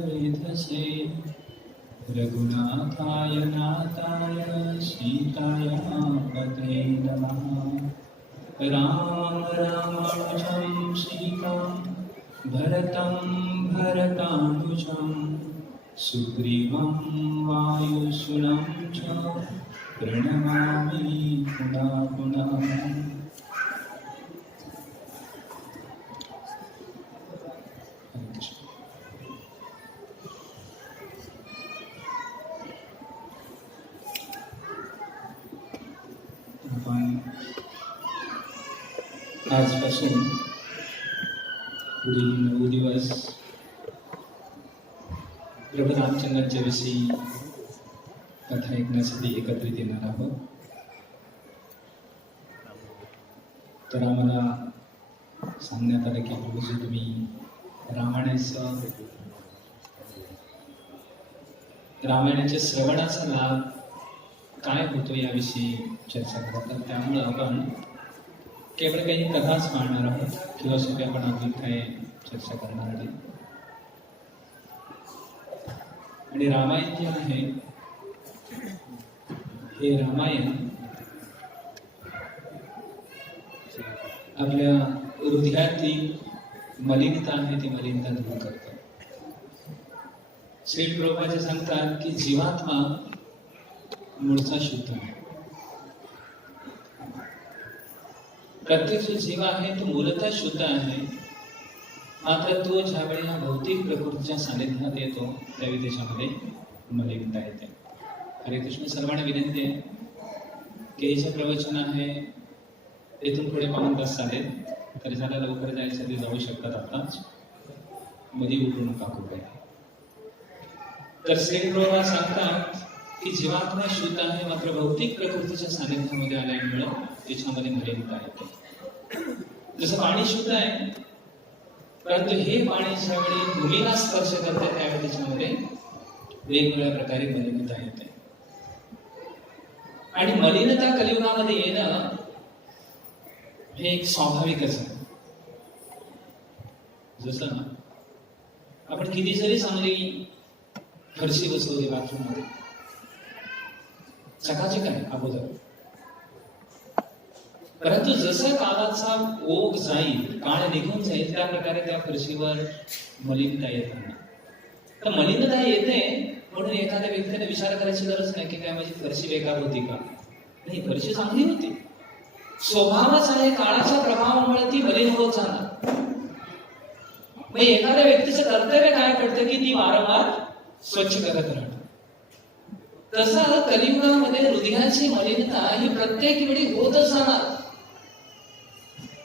वेधसे रघुनाथाय नाथाय सीताय पते नमः। राम रामानुजं सीतां भरतं भरतानुजं सुग्रीवं वायुसुतं च प्रणमामि पुनः पुनः। आजपासून पुढील 9 दिवस प्रभू रामचंद्रांच्या विषयी कथा ऐकण्यासाठी एकत्रित येणार आहोत. तर आम्हाला सांगण्यात आलं की रोज तुम्ही रामायणाच्या श्रवणाचा लाभ काय होतो याविषयी चर्चा करतात. त्यामुळे आपण केवळ काही कथाच पाहणार आहोत, फिलॉसॉफी आपण अधिक काय चर्चा करणार आहे. आणि रामायण जे आहे हे रामायण आपल्या हृदयातील मलिनता आहे ती मलिनता दूर करतात. श्री प्रभुपाद सांगतात की जीवात्मा मूळचा शुद्ध आहे. प्रत्येक जो जीव आहे तो मूलतः शुद्ध आहे, मात्र तो ज्यावेळी या भौतिक प्रकृतीच्या सानिध्यात येतो त्यावेळी त्याच्यामध्ये मलिनता येते. हरे कृष्ण. सर्वांना विनंती आहे की हे जे प्रवचन आहे इथून पुढे 5 तास चालेल, तर ज्याला लवकर जायचं ते जाऊ शकतात आताच, मध्ये उठू नका कुठे. तर श्री प्रभुपाद सांगतात की जीवात्मा शुद्ध आहे, मात्र भौतिक प्रकृतीच्या सानिध्यामध्ये आल्यामुळे त्याच्यामध्ये मलिनता येते. जसं पाणी शुद्ध आहे, परंतु हे पाणी ज्यावेळी भूमीला स्पर्श करते त्यावेळी त्याच्यामध्ये वेगवेगळ्या प्रकारे मलिनता येते. आणि मलिनता कलियुगामध्ये येणं हे एक स्वाभाविकच आहे. जसं आपण किती जरी चांगली फरशी बसवली बाथरूम मध्ये, चकाचक आहे अगोदर, परंतु जसं काळाचा ओघ जाईल, काळ निघून जाईल, त्या प्रकारे त्या फरशीवर मलिनता येत नाही. तर मलिनता येते म्हणून एखाद्या व्यक्तीने विचार करायची गरज नाही की काय माझी फरशी बेकार होती का. नाही, फरशी चांगली होती. स्वभावच आहे, काळाच्या प्रभावामुळे ती मलिन होत जाणार. मग एखाद्या व्यक्तीचं कर्तव्य काय पडतं की ती वारंवार स्वच्छ करत राहणं. तसं कलियुगामध्ये हृदयाची मलिनता ही प्रत्येक वेळी होतच जाणार.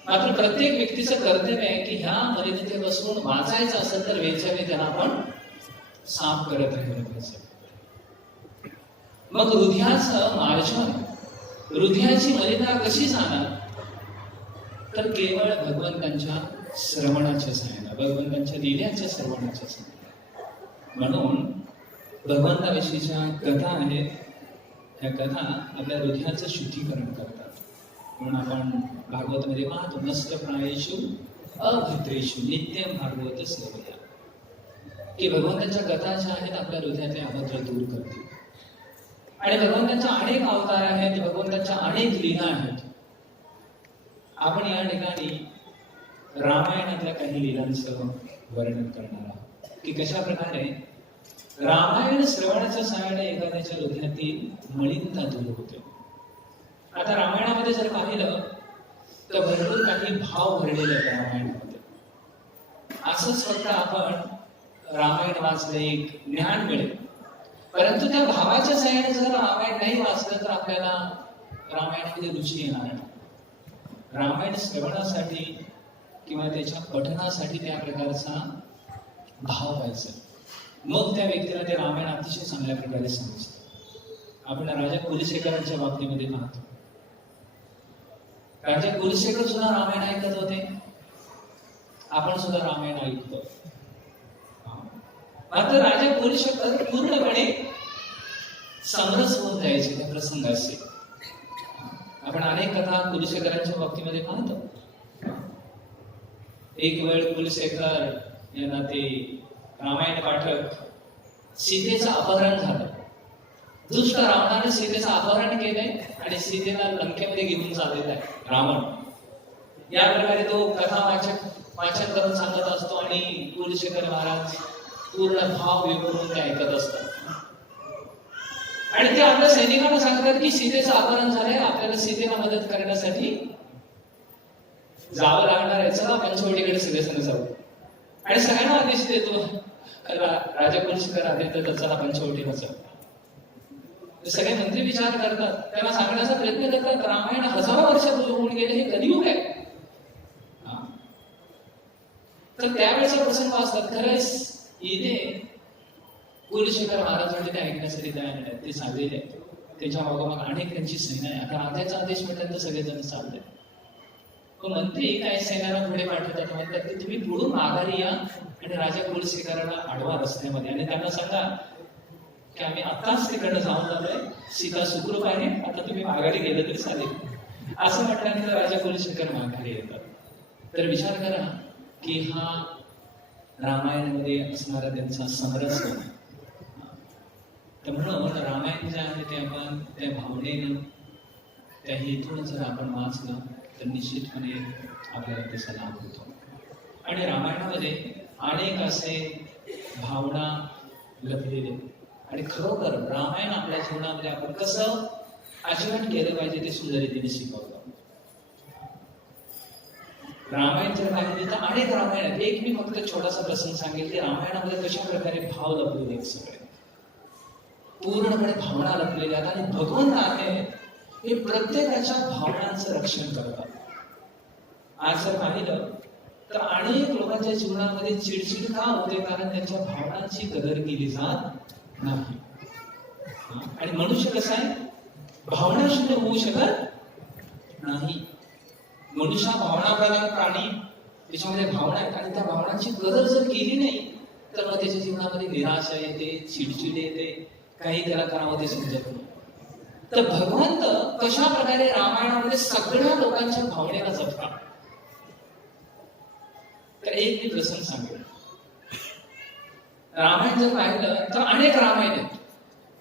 मात्र प्रत्येक व्यक्तीचं कर्तव्य आहे की ह्या मलिनतेपासून वाचायचं असेल तर वेळच्या वेळी त्याला आपण साफ करत राहिलं पाहिजे. मग हृदयाचं मार्जन, हृदयाची मलिनता कशी जाणार, तर केवळ भगवंतांच्या श्रवणाच्या सहाय्याने, भगवंतांच्या लीलांच्या श्रवणाच्या सहाय्याने. म्हणून भगवंताविषयीच्या कथा आहेत, ह्या कथा आपल्या हृदयाचं शुद्धीकरण करतात. म्हणून आपण भागवतमध्ये पाहतो, नष्ट प्रायेषु अभद्रेषु नित्यम भागवत सेवया, की भगवंतांच्या कथा ज्या आहेत आपल्या हृदयातले अभद्र दूर करतील. आणि भगवंतांच्या अनेक अवतार आहेत, भगवंतांच्या अनेक लीला आहेत. आपण या ठिकाणी रामायणातल्या काही लीलांसह वर्णन करणार आहोत की कशा प्रकारे रामायण श्रवणाच्या सहाय्याने एखाद्याच्या हृदयातील मलिनता दूर होते. आता रामायणामध्ये जर पाहिलं तर भरपूर काही भाव भरलेले आहेत रामायणामध्ये. असंच फक्त आपण रामायण वाचलं एक ज्ञान मिळेल, परंतु त्या भावाच्या सहाय्याने जर रामायण नाही वाचलं तर आपल्याला रामायणामध्ये रुची येणार नाही. रामायण श्रवणासाठी किंवा त्याच्या पठणासाठी त्या प्रकारचा भाव पाहिजे, मग त्या व्यक्तीला ते रामायण अतिशय चांगल्या प्रकारे समजतं. आपण राजा कुलशेखरांच्या बाबतीमध्ये पाहतो. राजा कुलशेखर सुद्धा रामायण ऐकत होते, आपण सुद्धा रामायण ऐकतो. मात्र राजा कुलशेखर पूर्णपणे समरस होऊन जायचे त्या प्रसंगाशी. आपण अनेक कथा कुलशेखरांच्या बाबतीमध्ये पाहतो. एक वेळ कुलशेखर यांना ते रामायण पाठक सीतेचं अपहरण झालं. दुष्ट रावणाने सीतेचं अपहरण केलंय आणि सीतेला लंकेमध्ये घेऊन चाललेला आहे रावण. या प्रकारे तो कथा वाचन करून सांगत असतो आणि कुलशेखर महाराज पूर्ण भाव विवरून ते ऐकत असतात. आणि ते आपल्या सैनिकांना सांगतात की सीतेचं अपहरण झालंय, आपल्याला सीतेला मदत करण्यासाठी जावं लागणार आहे, चला पंचवटीकडे सगळेजण जाऊ. आणि सगळ्यांना आदेश देतो राजा कुलशेखर आदित्य तर चला पंचवटीला जाऊ. सगळे मंत्री विचार करतात, त्यांना सांगण्याचा प्रयत्न करतात रामायण हजारो वर्षापूर्वी होऊन गेले, हे कलियुग आहे. तर त्यावेळेचा प्रसंग असतात. खरंच इथे कुलशेखर महाराज म्हणजे ते ऐकण्यासाठी तयार नाही, ते चाललेले आहेत. त्याच्या मागोमाग अनेक त्यांची सेना आहे. आता राजाचा आदेश म्हटल्यानंतर सगळेजण चालले. मंत्री काय सेनाला पुढे पाठवतात, म्हणतात की तुम्ही पुढून माघारी या आणि राजा कुलशेखराला अडवा रस्त्यामध्ये आणि त्यांना सांगा की आम्ही आताच तिकडनं जाऊन आलोय, सीता सुखरूप आहे, आता तुम्ही माघारी गेलं तरी चालेल. असं म्हटल्यानंतर राजा कुलशेखर माघारी येतात. तर विचार करा की हा रामायणामध्ये असणारा त्यांचा समरस आहे. तर म्हणून रामायण जे आहे ते आपण त्या भावनेनं त्या हेतून जर आपण वाचलं तर निश्चितपणे आपल्याला त्याचा लाभ होतो. आणि रामायणामध्ये अनेक असे भावना लपलेले आणि खरोखर रामायण आपल्या जीवनामध्ये आपण कसं आचरण केलं पाहिजे ते सुंदर रीतीने शिकवतं. रामायण जर पाहिजे तर अनेक रामायण आहेत. एक मी फक्त छोटासा प्रसंग सांगेल की रामायणामध्ये कशा प्रकारे भाव लपलेले आहेत, सगळे पूर्णपणे भावना लपलेल्या आहेत. आणि भगवंत आहे हे प्रत्येकाच्या भावनांचं रक्षण करतात. आज जर पाहिलं तर अनेक लोकांच्या जीवनामध्ये चिडचिड का होते, कारण त्यांच्या भावनांची कदर केली जात नाही. आणि मनुष्य कसा आहे, भावनाशून्य होऊ शकत नाही. मनुष्य भावनाप्रधान प्राणी, त्याच्यामध्ये भावना आहेत आणि त्या भावनांची कदर जर केली नाही तर मग त्याच्या जीवनामध्ये निराशा येते, चिडचिड येते, काही त्याला करावं ते समजत नाही. तर भगवंत कशा प्रकारे रामायणामध्ये सगळ्या लोकांच्या भावनेला जपतात. तर एक मी प्रसंग सांगेल. रामायण जर पाहिलं तर अनेक रामायण आहेत,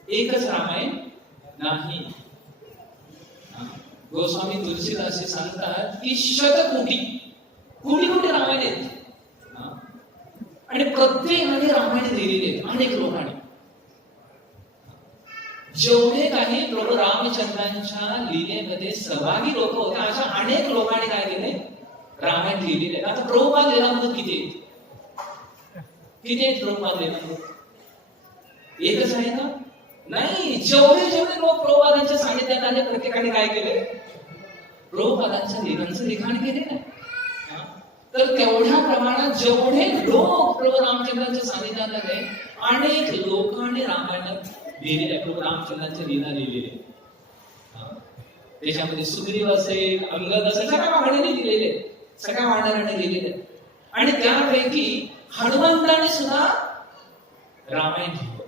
एकच रामायण नाही. गोस्वामी तुलसीदास सांगतात की शतकोटी कोटी कोटी रामायण आहेत आणि प्रत्येकाने रामायण लिहिलेले आहेत. अनेक लोकांनी जेवढे काही प्रभू रामचंद्रांच्या लीलेमध्ये सहभागी लोक होते अशा अनेक लोकांनी काय केले, रामायण लिहिलेले. आता प्रभुपाद लिहिल्यामध्ये किती आहेत प्रभुपाद लिहिल्यामध्ये? एकच आहे का? नाही. जेवढे लोक प्रभुपादांच्या सानिध्यात आले प्रत्येकाने काय केले, प्रभुपादांच्या लिखाणाचं लिखाण केले ना. तर तेवढ्या प्रमाणात जेवढे लोक प्रभू रामचंद्रांच्या सानिध्यात आले अनेक लोकांनी रामायणात लिहिलेले, प्रभू रामचंद्रांच्या लीला लिहिलेले. त्याच्यामध्ये सुग्रीव असेल, अंगद असेल, सगळ्या वाहनाने लिहिलेले, सगळ्या वाहनाने लिहिलेले. आणि त्यापैकी हनुमंताने सुद्धा रामायण लिहिलं.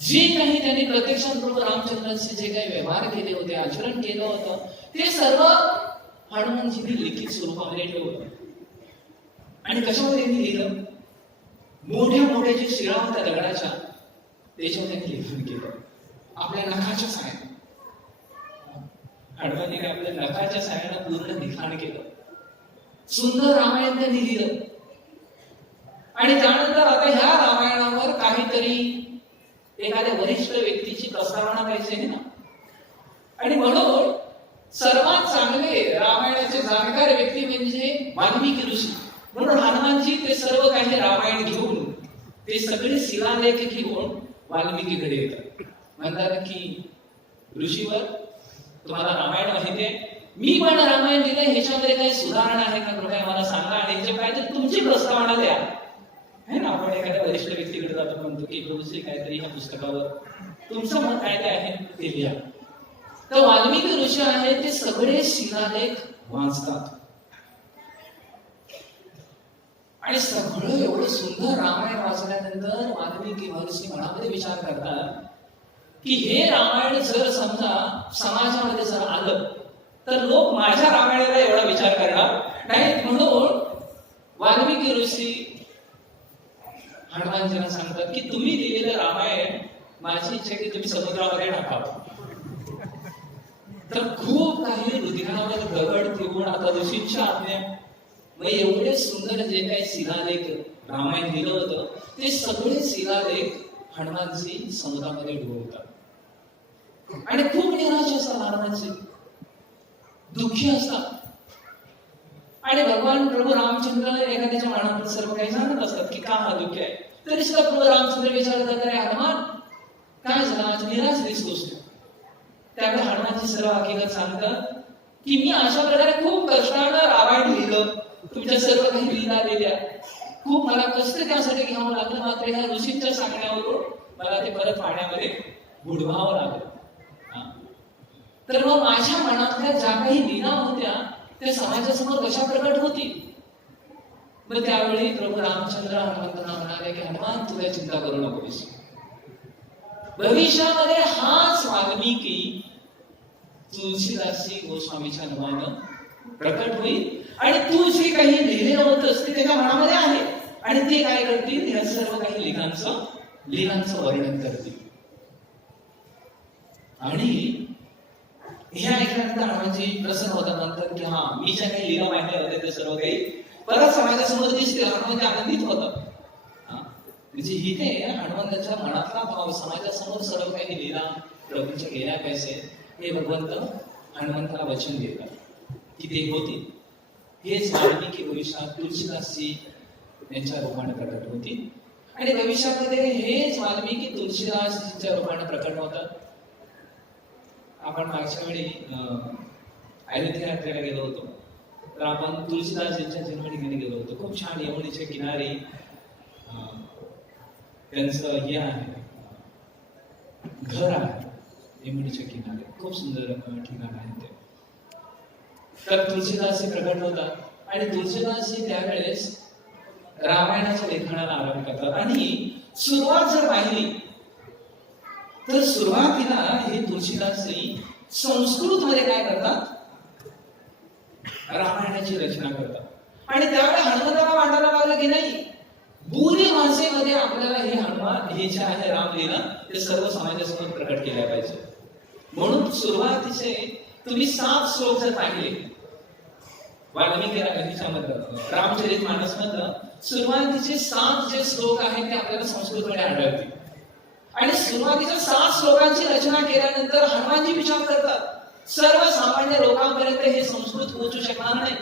जे काही त्यांनी प्रत्यक्षात प्रभू रामचंद्रांचे जे काही व्यवहार केले होते, आचरण केलं होतं, ते सर्व हनुमानजींनी लिखित स्वरूपामध्ये ठेवलं. आणि कशामध्ये त्यांनी लिहिलं, मोठ्या मोठ्या जे शिळा होत्या दगडाच्या त्याच्यावर त्यांनी लिखाण केलं आपल्या नखाच्या साह्याने. हनुमानजी आपल्या नखाच्या साह्याने पूर्ण लिखाण केलं. सुंदर रामायण त्यांनी लिहिलं. आणि त्यानंतर आता ह्या रामायणावर काहीतरी एखाद्या वरिष्ठ व्यक्तीची प्रस्तावना पाहिजे ना. आणि म्हणून सर्वात चांगले रामायणाचे जाणकार व्यक्ती म्हणजे वाल्मिकी ऋषी. म्हणून हनुमानजी ते सर्व काही रामायण घेऊन ते सगळे शिलालेख घेऊन वाल्मिकीकडे येतात. म्हणतात की ऋषीवर, तुम्हाला रामायण माहिती आहे, मी पण रामायण लिहिलंय, ह्याच्यामध्ये काही सुधारणा आहे का, कृपया मला सांगा आणि ह्याच्या काय तर तुमची प्रस्तावना द्या. है ना, आपण एखाद्या वरिष्ठ व्यक्तीकडे जातो, म्हणतो की प्रभूश्री काहीतरी ह्या पुस्तकावर तुमचं मत काय काय आहे ते लिहा. तर वाल्मिकी ऋषी आहे ते सगळे शिलालेख वाचतात आणि सगळं एवढं सुंदर रामायण वाचल्यानंतर वाल्मिकी महर्षी मनामध्ये विचार करतात की हे रामायण जर समजा समाजामध्ये जर आलं तर लोक माझ्या रामायणाला एवढा विचार करणार नाहीत. म्हणून वाल्मिकी ऋषी हनुमानजींना सांगतात की तुम्ही लिहिलेलं रामायण माझी इच्छा की तुम्ही समुद्रामध्ये टाकावं. तर खूप काही हृदयावर दगड ठेवून आता ऋषींची आज्ञा, मग एवढे सुंदर जे काही शिलालेख रामायण लिहिलं होतं ते सगळे शिलालेख हनुमानजी समुद्रामध्ये डुबवतात. आणि खूप निराश असतात हनुमानजी, दुःखी असतात. आणि भगवान प्रभू रामचंद्र एखाद्याच्या मनात सर्व काही सांगत असतात की का हा दुःख आहे. तरी सुद्धा प्रभू रामचंद्र विचारतात, अरे हनुमान काय झालं, आज निराश दिसतोस तू. त्यावेळी हनुमानजी सर्व हकीकत सांगतात की मी अशा प्रकारे खूप कष्टानं रामायण लिहिलं, तुमच्या सर्व काही लीला लिहिल्या, खूप मला कष्ट त्यासाठी घ्यावं लागलं, मात्र ह्या ऋषींच्या सांगण्यावरून मला ते परत पाण्यामध्ये बुडवावं लागलं. तर मग माझ्या मनातल्या ज्या काही लीला होत्या त्या समाजासमोर कशा प्रकट होतील. मग त्यावेळी प्रभू रामचंद्र हनुमंतांना म्हणाले की हनुमान तुला चिंता करू नकोस, भविष्यामध्ये हाच वाल्मिकी तुलसीदासजी गोस्वामीच्या नावानं प्रकट होईल आणि तू जे काही लिहिलेलं होतंस ते त्याच्या मनामध्ये आहे आणि ते काय करतील, या सर्व काही लिखांचं वर्णन करतील. आणि हे ऐकल्यानंतर हनुमानजी प्रसन्न होतात, नंतर की हा मी ज्या काही लीला माहिती होते ते सर्व काही परत समाजासमोर दिसतील. हनुमानजी आनंदित होतात. म्हणजे इथे हनुमंताच्या मनातला भाव समाजासमोर सर्व काही लीला प्रभूंच्या गेल्या पैसे हे भगवंत हनुमंताला वचन देतात की ते होतील. हेच वाल्मिकी भविष्यात तुलसीदासजी यांच्या रूपाने प्रकट होतील आणि भविष्यामध्ये हेच वाल्मिकी तुलसीदासजीच्या रूपाने प्रकट होतात. आपण मागच्या वेळी अयोध्या यात्रेला गेलो होतो, तर आपण तुलसीदासजींच्या जन्मठिकाणी गेलो होतो. खूप छान यमुनेच्या किनारी त्यांचं हे आहे, घर आहे यमुनेच्या किनारी, खूप सुंदर ठिकाण आहे ते. तर तुलसीदासजी प्रकट होतात आणि तुलसीदासजी त्यावेळेस रामायणाच्या लेखनाला आरंभ करतात. आणि सुरुवात जर पाहिली तर सुरुवातीला हे तुलसीदासजी संस्कृत मध्ये काय करतात, रामायणाची रचना करतात. आणि त्यावेळी हनुमंताला वाटायला लागलं की नाही, बोली भाषेमध्ये आपल्याला हे हनुमान हे जे आहे रामलीला ते सर्व समाजासमोर प्रकट केल्या पाहिजे. म्हणून सुरुवातीचे तुम्ही 7 श्लोक जर पाहिले वाल्मिकी रामचरित मानस मधलं, सुरुवातीचे 7 जे श्लोक आहेत ते आपल्याला संस्कृतमध्ये आढळतील. आणि सुरुवातीच्या 7 श्लोकांची रचना केल्यानंतर हनुमानजी विचार करतात सर्वसामान्य लोकांपर्यंत हे संस्कृत पोहोचू शकणार नाही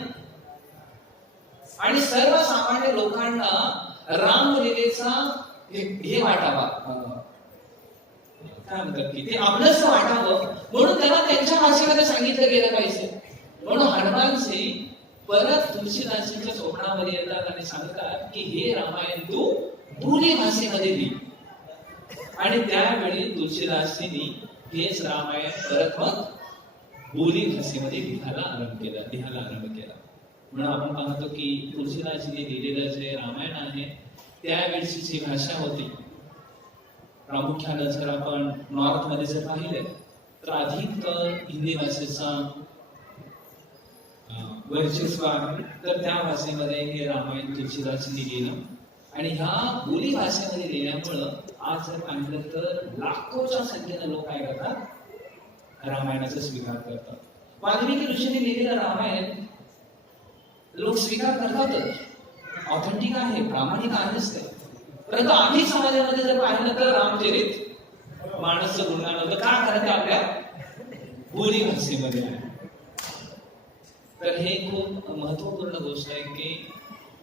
आणि सर्वसामान्य लोकांना रामलीलेचा हे वाटावा, काय म्हणतात की ते आपलंच वाटावं, म्हणून त्यांना त्यांच्या भाषेमध्ये सांगितलं गेलं पाहिजे. म्हणून हनुमानजी परत तुलसीदासजींच्या स्वप्नामध्ये येतात आणि सांगतात की हे रामायण तू बोली भाषेमध्ये लिही. आणि त्यावेळी तुलसीदासजींनी हेच रामायण परत मग बोली भाषेमध्ये लिहायला आरंभ केला. म्हणून आपण पाहतो की तुलसीदासजींनी लिहिलेलं जे रामायण आहे त्यावेळची जी भाषा होती, प्रामुख्यानं जर आपण नॉर्थ मध्ये जर पाहिले तर अधिक हिंदी भाषेचा वर्चस्व आहे. तर त्या भाषेमध्ये हे रामायण तुलसीदासजींनी लिहिलं आणि ह्या बोली भाषेमध्ये लिहिल्यामुळं आज जर पाहिलं तर लाखोच्या संख्येनं लोक काय करतात, रामायणाचा स्वीकार करतात. वाल्मिकी ऋषींनी लिहिलेलं रामायण लोक स्वीकार करतातच, ऑथेंटिक आहे, प्रामाणिक आहेच ते. परंतु आम्ही समाजामध्ये जर पाहिलं तर रामचरित मानसचं गुणगान होतं, का कारण ते आपल्या बोली भाषेमध्ये आहे. तर हे खूप महत्वपूर्ण गोष्ट आहे की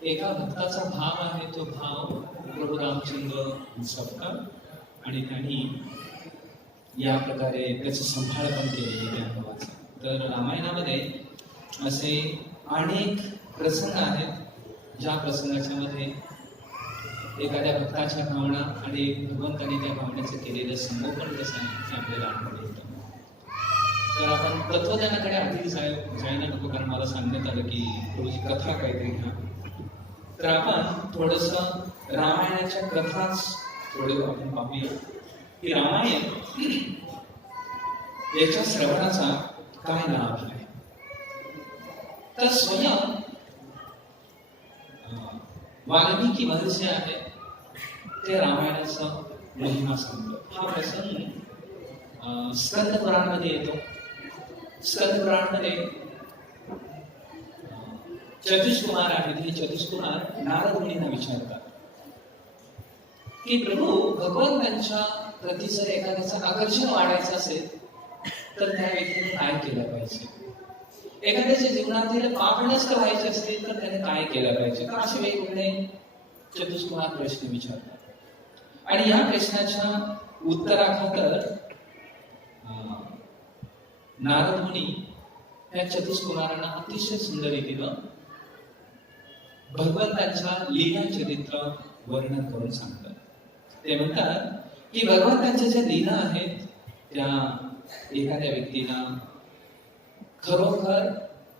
एका भक्ताचा भाव आहे, तो भाव प्रभू रामचंद्र जपतात आणि त्यांनी या प्रकारे त्याचं संभाळ पण केलेले त्या भावाचा. तर रामायणामध्ये असे अनेक प्रसंग आहेत ज्या प्रसंगाच्या मध्ये एखाद्या भक्ताच्या भावना आणि भगवंताने त्या भावनेचं केलेलं संगोपन कसं आहे हे आपल्याला आठवण येतं. तर आपण तत्वज्ञानाकडे आधी जायला नको, कारण मला सांगण्यात आलं की थोडीशी कथा काहीतरी घ्या. तर आपण थोडस रामायणाच्या कथाच थोडे आपण पाहूया की रामायण याच्या श्रवणाचा काय लाभ आहे. तर स्वयं वाल्मिकी महर्षी आहे ते रामायणाचा महिमा सांगतो. हा प्रसंग स्कंद पुराणमध्ये येतो. स्कंद पुराणमध्ये चतुष्कुमार आहेत. हे चतुष्कुमार नारद मुनींना विचारतात की प्रभू, भगवंतांच्या प्रती जर एखाद्याचं आकर्षण वाढायचं असेल तर त्या व्यक्तीने काय केलं पाहिजे? एखाद्याच्या जीवनातील पाप नष्ट व्हायचे असतील तर त्याने काय केलं पाहिजे? तर असे वेगवेगळे चतुष्कुमार प्रश्न विचारतात. आणि या प्रश्नाच्या उत्तराखातर नारद मुनी या चतुष्कुमारांना अतिशय सुंदर रीतीनं भगवंतांच्या लीला चरित्र वर्णन करून सांगतात. ते म्हणतात की भगवंतांच्या ज्या लीला आहेत त्या एखाद्या व्यक्तीला खरोखर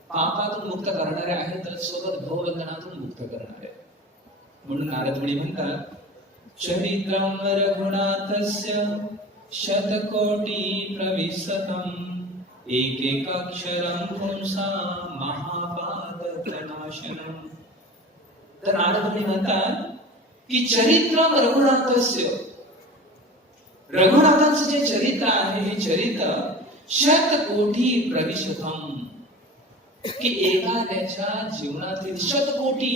पापातून मुक्त करणारे आहेत, तर सोबत भवबंधनातून मुक्त करणारे. म्हणून नारद मुनी म्हणतात, चरित्रं रघुनाथस्य शतकोटी प्रविशतम् एकेकाक्षरं पुंसां महापातकनाशनम्. तर नारद मुनी म्हणतात की चरित्रं रघुनाथस्य, रघुनाथांचं जे चरित्र आहे हे चरित्र शतकोटी प्रविशतम्, की एखाद्याच्या जीवनातील शतकोटी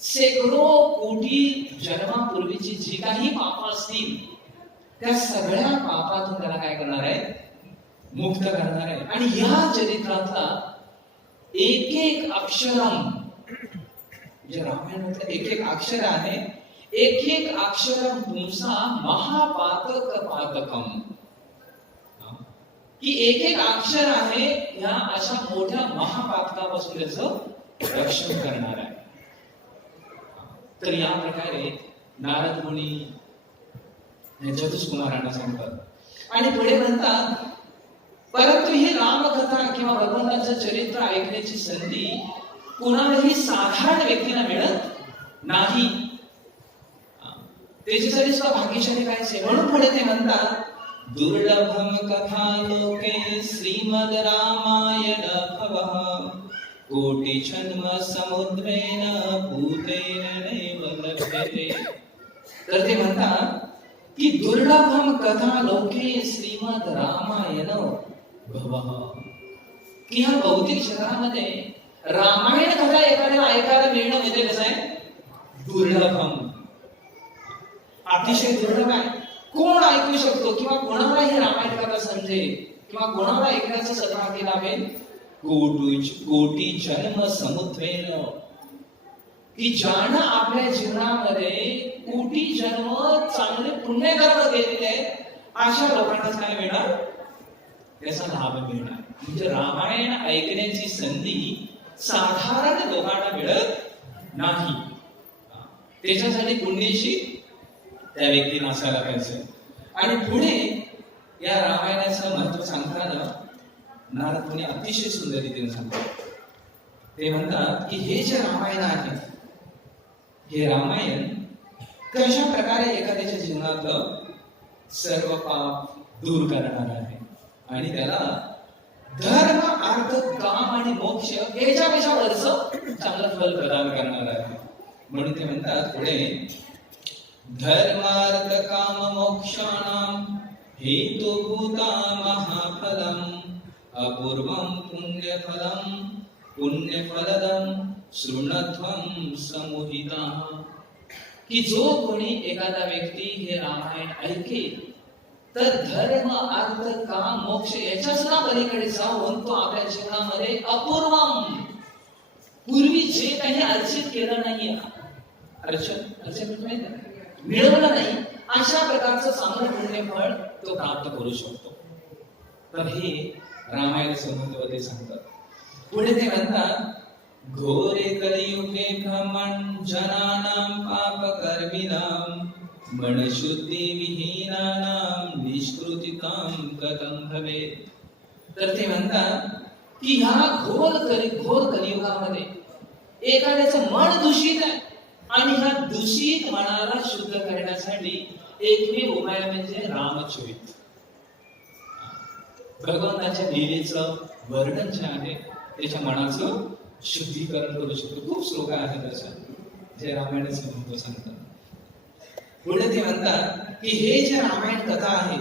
शेकडो कोटी जन्मापूर्वीची जी काही पाप असतील त्या सगळ्या पापातून त्याला काय करणार आहे? मुक्त करणार आहे. आणि या चरित्रातला एक एक अक्षरम, जे रामायणातलं एक एक अक्षर आहे, एक एक अक्षरम पुंसा महापातक पातकम, की एक एक अक्षर आहे या अशा मोठ्या महापातकापासून त्याचं रक्षण करणार आहे. तर या प्रकारे नारद मुनी चतुष्कुमारांना सांगतात. आणि पुढे म्हणतात, परंतु ही रामकथा किंवा भगवंताचं चरित्र ऐकण्याची संधी कुणालाही साधारण व्यक्तीला मिळत नाही. त्याच्यासाठी सुद्धा भाग्यशाली पाहिजे. म्हणून पुढे ते म्हणतात, दुर्लभम कथा लोके श्रीमद रामायण भवः कोटि जन्म समुद्रेन भूतेन नैव लभ्यते. तर ते म्हणतात की दुर्लभम कथा लोके श्रीमद रामायण भवः, की ह्या भौतिक जगामध्ये रामायण कथा एखाद्याला ऐकायला मिळणं म्हणजे कसं आहे? दुर्लभम, अतिशय दुर्लभ आहे. कोण ऐकू शकतो किंवा कोणाला ही रामायण कथा समजेल किंवा कोणाला ऐकण्याचं सद्भाग्य लाभेल? कोटी जन्म समुद्रेन, की ज्यानं आपल्या जीवनामध्ये कोटी जन्म चांगले पुण्यकर्म केलेले अशा लोकांना काय मिळणार? त्याचा लाभ मिळणार. म्हणजे रामायण ऐकण्याची संधी साधारण लोकांना मिळत नाही. त्याच्यासाठी पुण्यशील त्या व्यक्तीला असायला पाहिजे. आणि पुढे या रामायणाचं महत्व सांगताना नारद मुनी अतिशय सुंदर रीतीने सांगतात. ते म्हणतात की हे जे रामायण आहे, हे रामायण कशा प्रकारे एखाद्याच्या जीवनातलं सर्व पाप दूर करणार आहे आणि त्याला धर्म, अर्थ, काम आणि मोक्ष याच्यापेक्षा वरचं चांगलं फल प्रदान करणार आहे. म्हणून ते म्हणतात पुढे, धर्मार्थ काम मोक्षाणां हेतुभूता महाफलम् अपूर्वं पुण्यफलदं शृण्वध्वं समुहितः. की जो कोणी एखादा व्यक्ती हे रामायण ऐकेल तर धर्म, अर्थ, काम, मोक्ष याच्या सुद्धा पलीकडे जाऊन तो आपल्या जीवनामध्ये अपूर्वम, पूर्वी जे काही अर्जित केलं नाही, मिळवलं नाही, अशा प्रकारचं चांगलं पुण्यफळ तो प्राप्त करू शकतो. तर हे रामायणाचं महत्व ते सांगतात. पुढे ते म्हणतात, घोरे कलियुगे भ्रमण जनानां पापकर्मिणां मनशुद्धी विहीनानां निष्कृतितां कथं भवेत्. तर ते म्हणतात की ह्या घोर कलियुगामध्ये एखाद्याचं मन दूषित आहे आणि ह्या दूषित मनाला शुद्ध करण्यासाठी एकमेव उपाय म्हणजे रामचरित. भगवंताच्या लीलेचं वर्णन जे आहे त्याच्या मनाचं शुद्धीकरण करू शकतो. खूप श्लोक आहेत त्याच्या जे रामायणाचं महत्व सांगतात. पुढे ते म्हणतात की हे जे रामायण कथा आहे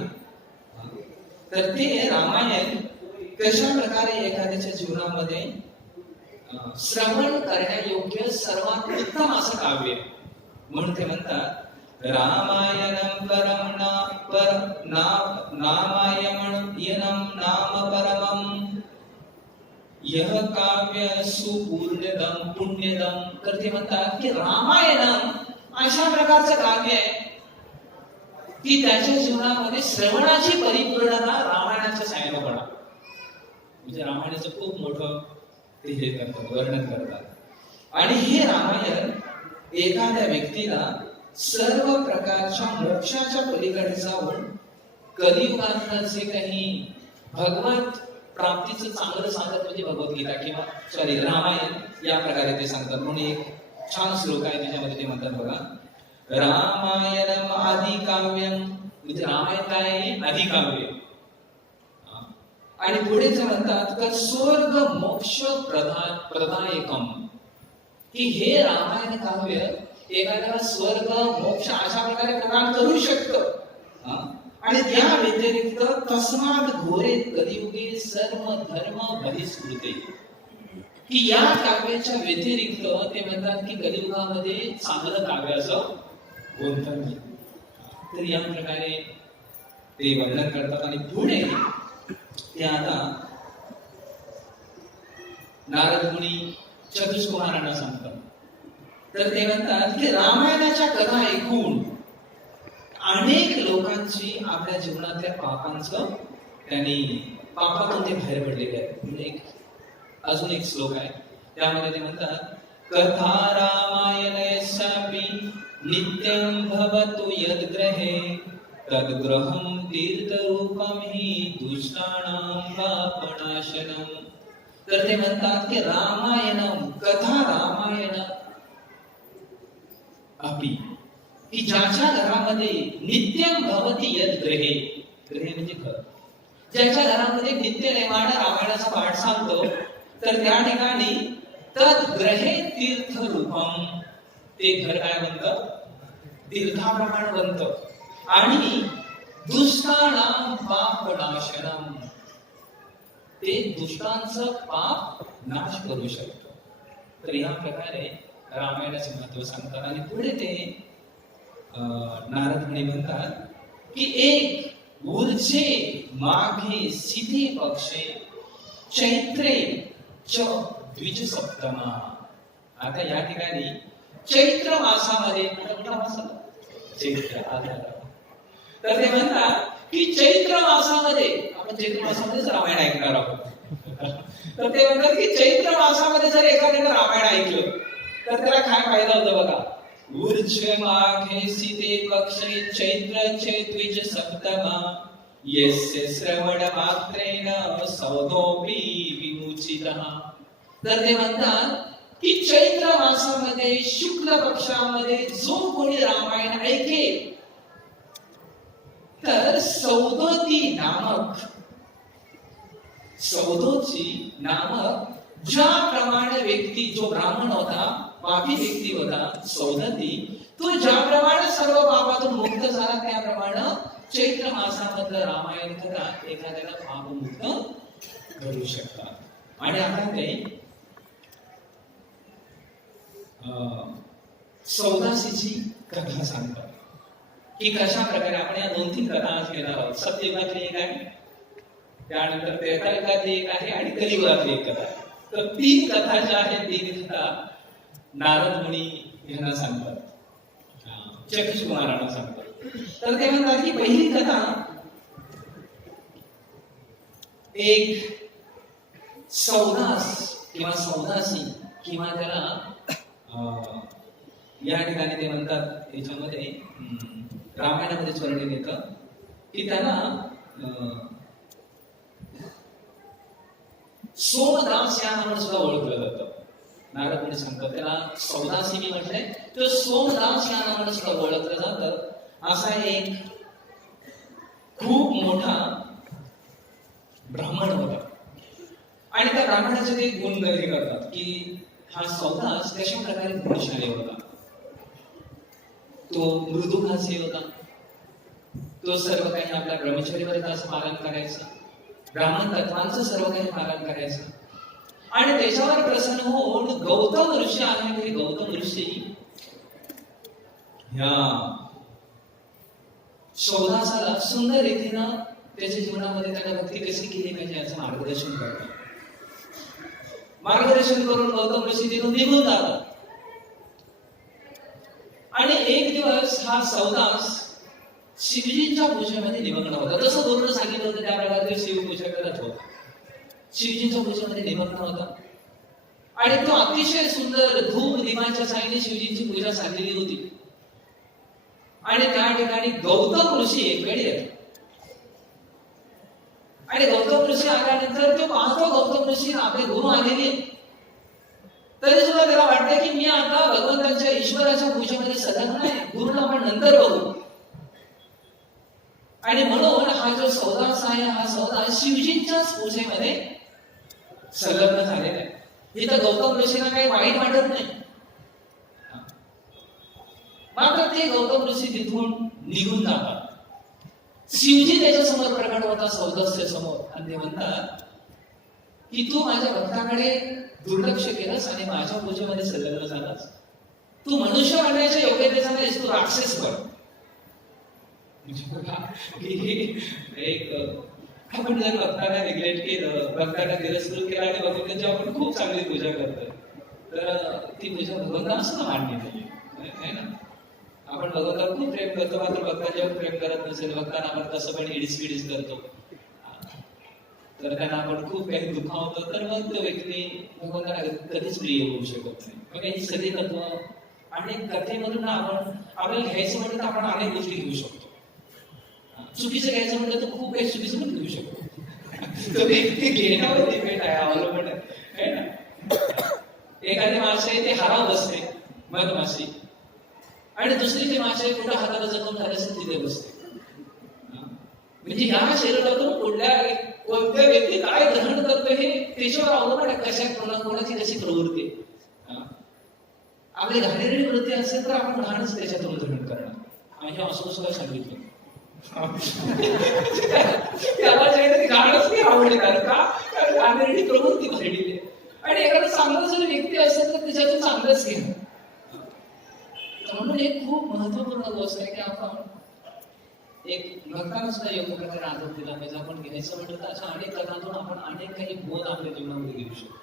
तर ते रामायण कशा प्रकारे एखाद्याच्या जीवनामध्ये श्रवण करण्यायोग्य सर्वात उत्तम असं काव्य म्हणून ते म्हणतात रामायणं परम नामायणं नाम परमं यह काव्य सुपूर्णदम पुण्यदम. तर ते म्हणतात की रामायणम अशा प्रकारचं काव्य आहे की त्याच्या जीवनामध्ये श्रवणाची परिपूर्णता रामायणाच्या साह्याने पडा. म्हणजे रामायणाचं खूप मोठं ते हे करतात, वर्णन करतात. आणि हे रामायण एखाद्या व्यक्तीला सर्व प्रकारच्या मोक्षाच्या पलीकडे जाऊन कलियुगातलं जे काही भगवत प्राप्तीचं चांगलं सांगत म्हणजे भगवद्गीता किंवा रामायण या प्रकारे ते सांगतात. म्हणून एक छान श्लोक आहे त्याच्यामध्ये ते म्हणतात बघा, रामायणम आदि काव्यम. म्हणजे रामायण काय आहे? आदिकाव्य. आणि पुढे ते म्हणतात तर स्वर्ग मोक्ष प्रदायकम, की हे रामायण काव्य एखाद्याला स्वर्ग मोक्ष अशा प्रकारे प्रदान करू शकतं. आणि त्या व्यतिरिक्त तस्मात घोरे कलियुगे सर्व धर्म बहिष्कृते, की या काव्याच्या व्यतिरिक्त ते म्हणतात की कलियुगामध्ये चांगलं काव्याचं गुंतन नाही. तर या प्रकारे ते वर्णन करतात. आणि पुढे ते आता नारद मुनी चतुष्कुमारांना सांगतात. तर ते म्हणतात की रामायणाच्या कथा ऐकून अनेक लोकांची आपल्या जीवनातल्या पापांचं पापातून ते बाहेर पडलेले आहेत. म्हणजे अजून एक श्लोक आहे त्यामध्ये ते म्हणतात, कथा रामायणस्यापि नित्यं भवतु यद्ग्रहे तद्ग्रहं तीर्थरूपं हि दुष्टाणां पापनाशनम. तर ते म्हणतात की रामायणम कथा रामायण अपि, की ज्याच्या घरामध्ये नित्यम भवती यद्ग्रहे, ग्रहे म्हणजे घर, ज्याच्या घरामध्ये नित्य नेमानं रामायणाचा पाठ सांगतो तर त्या ठिकाणी तद्ग्रहे तीर्थरूपम, ते घर काय बनतं? तीर्थाप्रमाणे बनतं. आणि दुष्टाणां पापनाशनम, ते दुष्टांचं पाप नाश करू शकतो. तर या प्रकारे रामायणाचे महत्व सांगतात. आणि पुढे ते नारद मुनी म्हणतात की एक ऊर्जे माघे सिधी पक्षे चैत्रे च द्विज सप्तमा. आता या ठिकाणी चैत्र मासामध्ये चैत्र आधार, तर ते म्हणतात की चैत्र मासामध्ये, आपण चैत्र मासामध्येच रामायण ऐकणार आहोत. तर ते म्हणतात की चैत्र मासामध्ये जर एखाद्याने रामायण ऐकलं तर त्याला काय फायदा होतो बघा. ऊर्ज माघे सीते पक्षे चैत्र द्विज सप्तमा यस्य श्रवण मात्रेण सौदोपी विमुचितः. तर ते म्हणतात की चैत्र मासामध्ये शुक्ल पक्षामध्ये जो कोणी रामायण ऐकेल तर सौदोची नामक ज्याप्रमाणे व्यक्ती, जो ब्राह्मण होता, पापी व्यक्ती होता सौदती, तो ज्याप्रमाणे सर्व पापातून मुक्त झाला त्याप्रमाणे चैत्र मासामधलं रामायण कथा एखाद्याला पापमुक्त करू शकतात. आणि आता ते सौदासीची कथा सांगतात की कशा प्रकारे आपण या 2-3 कथा आज घेणार आहोत. सत्ययुगातली एक आहे, त्यानंतर त्रेतायुगातली एक आहे आणि कलियुगातली एक कथा. तर 3 कथा ज्या आहेत 3 कथा नारद मुनी यांना सांगतात, चतुष्कुमारांना सांगतात. तर ते म्हणतात की पहिली कथा एक सौदास किंवा सौदासी किंवा त्याला या ठिकाणी ते म्हणतात, याच्यामध्ये रामायणामध्ये वर्णन येतं की त्याला सोमदास या नावाने सुद्धा ओळखलं जातं. नारद मुनी सांगतात त्याला सौदासिनी म्हटलंय, तो सोमदास या नावाने सुद्धा ओळखलं जातं. असा एक खूप मोठा ब्राह्मण होता आणि त्या ब्राह्मणाचे ते गुण गैरी करतात की हा सौदास कशा प्रकारे गुणशाली होता. तो मृदुभाषी होता. तो सर्व काही आपल्या ब्रह्मचर्य व्रताचं पालन करायचं, ब्राह्मण तत्वांचं सर्व काही पालन करायचं. आणि त्याच्यावर प्रसन्न होऊन गौतम ऋषी आहेत, हे गौतम ऋषी ह्या शौदासाला सुंदर रीतीनं त्याच्या जीवनामध्ये त्याला भक्ती कशी केली पाहिजे याचं मार्गदर्शन करतात. मार्गदर्शन करून गौतम ऋषी तिथून निघून जातात. आणि एक दिवस हा सौदास शिवजींच्या पूजेमध्ये निमग्न होता. जसं गुरुनं सांगितलं होतं त्या प्रकारे शिव पूजा करत होता. शिवजींच्या पूजेमध्ये निमग्न होता आणि तो अतिशय सुंदर धूप दीपांच्या साईने शिवजींची पूजा साधलेली होती. आणि त्या ठिकाणी गौतम ऋषी एक वेळी येतो. आणि गौतम ऋषी आल्यानंतर तो पाहतो गौतम ऋषी आपले गुरु आलेले, तरी सुद्धा त्याला वाटतं की मी आता भगवंतांच्या ईश्वराच्या पूजेमध्ये संलग्न आहे, गुरुला आपण नंतर बघू. आणि म्हणून हा जो सौदास आहे, हा सौदास शिवजींच्याच पूजेमध्ये संलग्न झालेला आहे. इथं गौतम ऋषीला काही वाईट वाटत नाही. मात्र ते गौतम ऋषी तिथून निघून जातात. शिवजी त्याच्या समोर प्रकट होता सौदासच्या समोर आणि ते म्हणतात की तू माझ्या भक्ताकडे दुर्लक्ष केलंस आणि माझ्या पूजेमध्ये संलग्न झालास. तू मनुष्य बनण्याच्या योग्यतेचा नाहीस, तू राक्षस बन. एक आपण जर भक्ताला निग्लेक्ट केलं, भक्ताला तिरस्कार केला आणि भगवंताची आपण खूप चांगली पूजा करतोय, तर ती पूजा भगवंताला सुद्धा मान्य नाही ना. आपण भगवंताला खूप प्रेम करतो, मात्र भक्तांच्यावर प्रेम करत नसेल, भक्तांना आपण कसं पण इडीस करतो, तर त्यांना आपण खूप काही दुखावतो, तर मग तो व्यक्ती भगवंताला कधीच प्रिय होऊ शकत नाही. मग ही सगळी तत्व आणि कथेमधून आपण आपल्याला घ्यायचं म्हटलं तर आपण अनेक गोष्टी घेऊ शकतो. चुकीचं घ्यायचं म्हटलं तर खूप काही चुकीचं पण घेऊ शकतो. तो व्यक्ती घेण्यावर डिपेंड आहे, अवलंबून आहे ना. एखादी मासे आहे ते हराव बसते मधमाशी, आणि दुसरी जी मासे कुठं हाताला जखम झाली असेल तिथे बसते. म्हणजे ह्या शरीरातून कोणत्या व्यक्ती काय ग्रहण करतो हे त्याच्यावर अवलंबून आहे, कशा कोणाची कशी प्रवृत्ती. आपली घाणेरडी वृत्ती असेल तर आपण घाणच त्याच्यातून ग्रहण करणार. म्हणजे असं सुद्धा सांगितलं त्याला घाणच नाही आवडणार का, घाणेरडी प्रवृत्ती भरलेली आहे. आणि एखादा चांगला जर व्यक्ती असेल तर त्याच्यातून चांगलंच घेणं. म्हणून एक खूप महत्वपूर्ण गोष्ट आहे की आपण एक भक्तांना सुद्धा योग्य प्रकारे आदर दिला पाहिजे. आपण घ्यायचं म्हटलं तर अशा अनेक कारणातून आपण अनेक काही बोध आपल्या जीवनामध्ये घेऊ शकतो.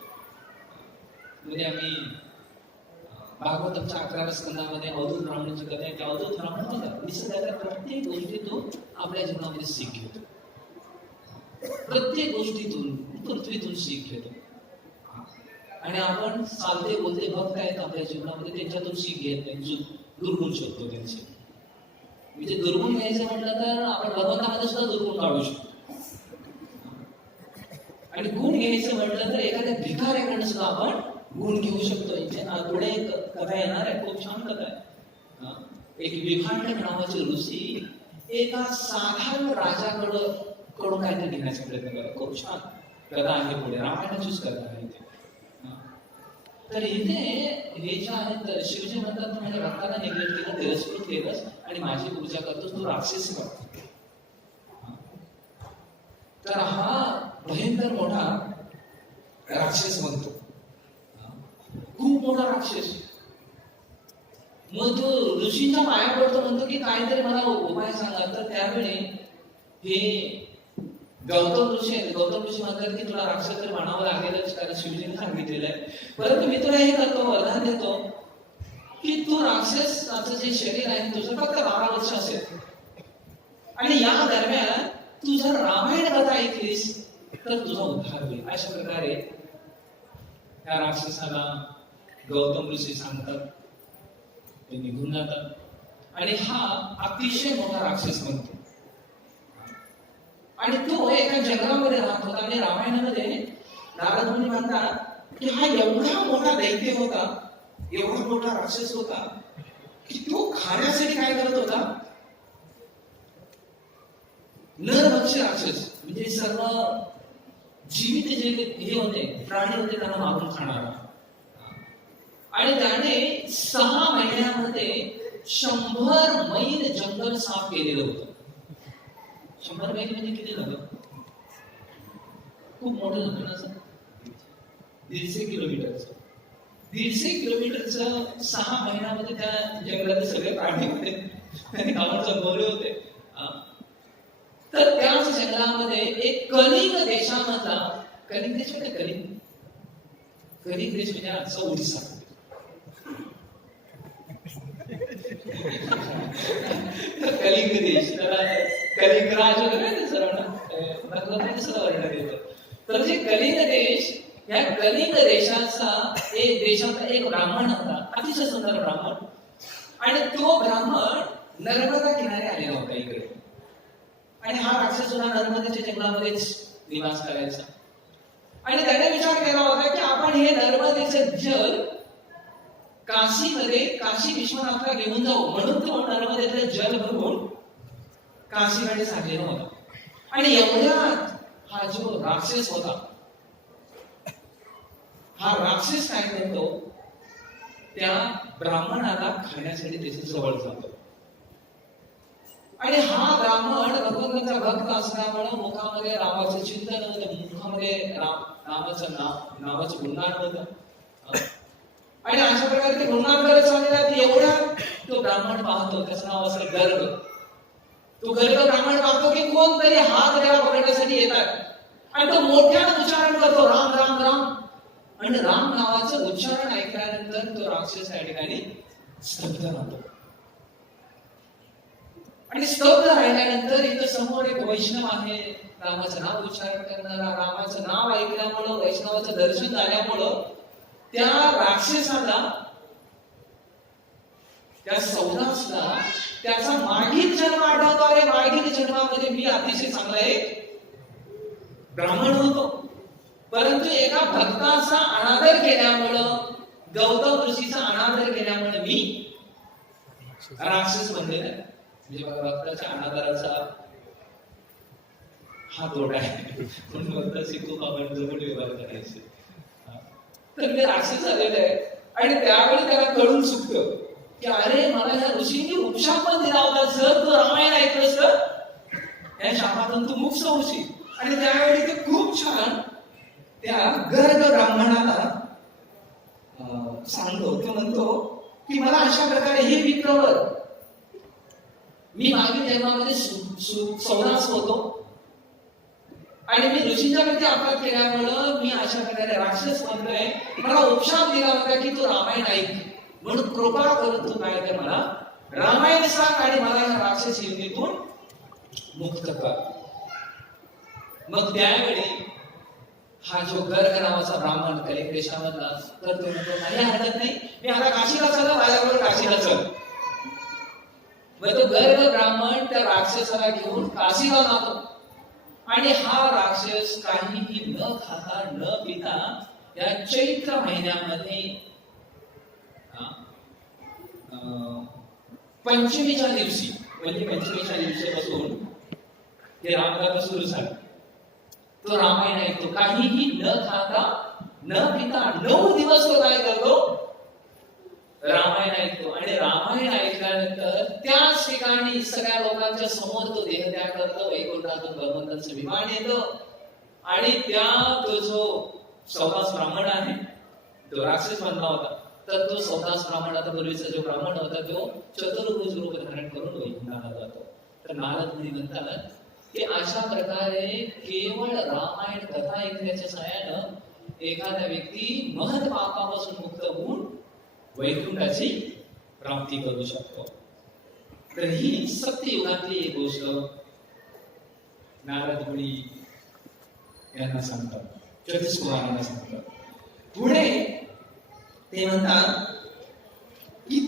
म्हणजे आम्ही भागवतांच्या 11व्या स्कंदामध्ये अवधूत ब्राह्मणाची कथा आहे. त्या अवधूत ब्राह्मण बघा निसर्गाच्या प्रत्येक गोष्टीतून आपल्या जीवनामध्ये सीख घेतो. प्रत्येक गोष्टीतून पृथ्वीतून सीख घेतो. आणि आपण चालते बोलते भक्त आहेत आपल्या जीवनामध्ये, त्यांच्यातून सीख घेत नाही, दुर्गुण शोधतो त्यांचे. म्हणजे दुर्गुण घ्यायचं म्हटलं तर आपण भगवंतामध्ये सुद्धा दुर्गुण काढू शकतो. आणि गुण घ्यायचं म्हटलं तर एखाद्या भिकाऱ्याकडे सुद्धा आपण गुण घेऊ शकतो. पुढे एक कथा येणार आहे, खूप छान कथा आहे. एक विभांडक नावाचे ऋषी एका साधारण राजाकडून काहीतरी घेण्याचा प्रयत्न करतात. खूप छान कथा आहे, पुढे रामायणाचीच कथा आहे. तर इथे हे जे आहेत शिवजी म्हणतात, माझ्या भक्ताला निग्लेक्ट केलं, तिरस्कृत केलंस आणि माझी पूजा करतोस, तू राक्षस करतो. तर हा भयंकर मोठा राक्षस म्हणतो, खूप मोठा राक्षस. मग तो ऋषींच्या पाया पडतो, म्हणतो की काहीतरी मला उपाय सांगा. तर त्यावेळी हे गौतम ऋषी म्हणतात की तुला राक्षस तर म्हणावं लागेलच, कारण शिवजीने सांगितलेलं आहे. परंतु मी तुला हे करतो, वरदान देतो की तू राक्षसाचं जे शरीर आहे तुझं फक्त 12 वर्ष असेल, आणि या दरम्यान तू जर रामायण कथा ऐकलीस तर तुझा उद्धार होईल. अशा प्रकारे त्या राक्षसाला गौतम ऋषी सांगतात, ते निघून जातात. आणि हा अतिशय मोठा राक्षस बनतो. आणि तो एका जंगलामध्ये राहत होता. आणि रामायणामध्ये नारद मुनी म्हणतात की हा एवढा मोठा दैत्य होता, एवढा मोठा राक्षस होता की तो खाण्यासाठी काय करत होता, नरभक्षी राक्षस, म्हणजे सर्व जीवित जे हे होते प्राणी होते त्यांना मारून खाणारा. आणि त्याने 6 महिन्यामध्ये 100 मैल जंगल साफ केलेलं होतं. 100 मैल म्हणजे किती झालं? खूप मोठं झालं ना सर. 150 किलोमीटरचं. 150 किलोमीटरचं 6 महिन्यामध्ये त्या जंगलातले सगळे प्राणी होते आणि कामाचा गोरे होते. तर त्याच जंगलामध्ये एक कलिंग देशामधला, कलिंग देश म्हणजे कलिंग देश म्हणजे आजचा ओडिसा. कलिंग देश, त्याला कलिंग राज वगैरे सर्वांना वर्णन येतं. तर जे कलिंग देश, या कलिंग देशाचा एक ब्राह्मण होता, अतिशय सुंदर ब्राह्मण. आणि तो ब्राह्मण नर्मदा किनारे आलेला होता इकडे. आणि हा राक्षस सुद्धा नर्मदेच्या जंगलामध्येच निवास करायचा. आणि त्याने विचार केला होता की आपण हे नर्मदेचं जल काशी विश्वनाथला घेऊन जाऊ. म्हणून तो नर्मदेतलं जल भरून काशीकडे सांगलेला होता. आणि एवढ्यात हा जो राक्षस होता, हा राक्षस काय करतो, त्या ब्राह्मणाला खाण्यासाठी त्याच्या जवळ जातो. आणि हा ब्राह्मण भगवंताचा भक्त असल्यामुळे मुखामध्ये रामाचं चिंतन होतं, मुखामध्ये नावाचं गुणगान होतं. आणि अशा प्रकारे ते गुणगान करत चाललेला. एवढ्या तो ब्राह्मण पाहतो, त्याचं नाव असं गर्ग. तो गर्ग ब्राह्मण पाहतो की कोणतरी हात त्याला पकडण्यासाठी येतात. आणि तो मोठ्यानं उच्चारण करतो, राम राम राम. आणि राम नावाचं उच्चारण ऐकल्यानंतर तो राक्षस या ठिकाणी स्तब्ध राहतो. आणि स्तब्ध राहिल्यानंतर इथं समोर एक वैष्णव आहे, रामाचं नाव उच्चारण करणारा. रामाचं नाव ऐकल्यामुळं, वैष्णवाचं दर्शन झाल्यामुळं त्या राक्षसाला, त्या सौदासला त्याचा मागील जन्म आठवतो. अरे मागील जन्मामध्ये मी अतिशय चांगला एक ब्राह्मण होतो, परंतु एका भक्ताचा अनादर केल्यामुळं, गौतम ऋषीचा अनादर केल्यामुळे मी राक्षस बनलेला आहे. म्हणजे भक्ताच्या अनादराचा हा तोटा आहे. म्हणून भक्ताची खूप आपण जवळ व्यवहार करायचे. तर ते राक्षस झालेले आहे. आणि त्यावेळी त्याला कळून चुकतं की अरे मला या ऋषींनी उपशाप पण दिला होता, जर तू रामायण ऐकलंस तर या शापातून तू मुक्त होशील. आणि त्यावेळी ते खूप छान त्या गर्ग ब्राह्मणाला सांगतो. तो म्हणतो की मला अशा प्रकारे हे विप्रवर, मी मागील जन्मामध्ये सौदास होतो आणि मी ऋषींच्या प्रती अपराध केल्यामुळं मी अशा प्रकारे राक्षस बनलोय. मला उपशाप दिला होता की तू रामायण ऐक, म्हणून कृपा करून तू काय कर, मला रामायण सांग आणि मला या राक्षस योनीतून मुक्त कर. मग त्यावेळी हा जो गर्ग नावाचा ब्राह्मण कलिंग देशामधला, तर तो म्हणतो काही हरकत नाही, मी आता काशीला चला, माझ्याबरोबर काशीला चल. मग तो गर्ग ब्राह्मण त्या राक्षसाला घेऊन काशीला जातो. आणि हा राक्षस काहीही न खाता न पिता या चैत्र महिन्यामध्ये पंचमीच्या दिवशी, म्हणजे पंचमीच्या दिवशीपासून ते रामकथा सुरू झाली. तो रामायण ऐकतो, काहीही न खाता न पिता 9 दिवस तो काय करतो, रामायण ऐकतो. आणि रामायण ऐकल्यानंतर त्याच ठिकाणी सगळ्या लोकांच्या समोर तो देहत्याग करतो. वैकुंठातून भगवंताचं विमान येतं. आणि तो जो सौदास ब्राह्मण आहे, तो राक्षस बनला होता, तर तो सौदास ब्राह्मण, आता पूर्वीचा जो ब्राह्मण होता, तो चतुर्भुज रूप धारण करून वैकुंठाला जातो. तर नारद मुनी म्हणतात की अशा प्रकारे केवळ रामायण कथा ऐकण्याच्या सहाय्यानं एखादा व्यक्ती महत् पापापासून मुक्त होऊन वैकुंठाची प्राप्ती करू शकतो. तर ही सत्ययुगातली एक गोष्ट नारद मुनी यांना सांगतात, ज्योतिष कुमारांना सांगतात. पुढे ते म्हणतात की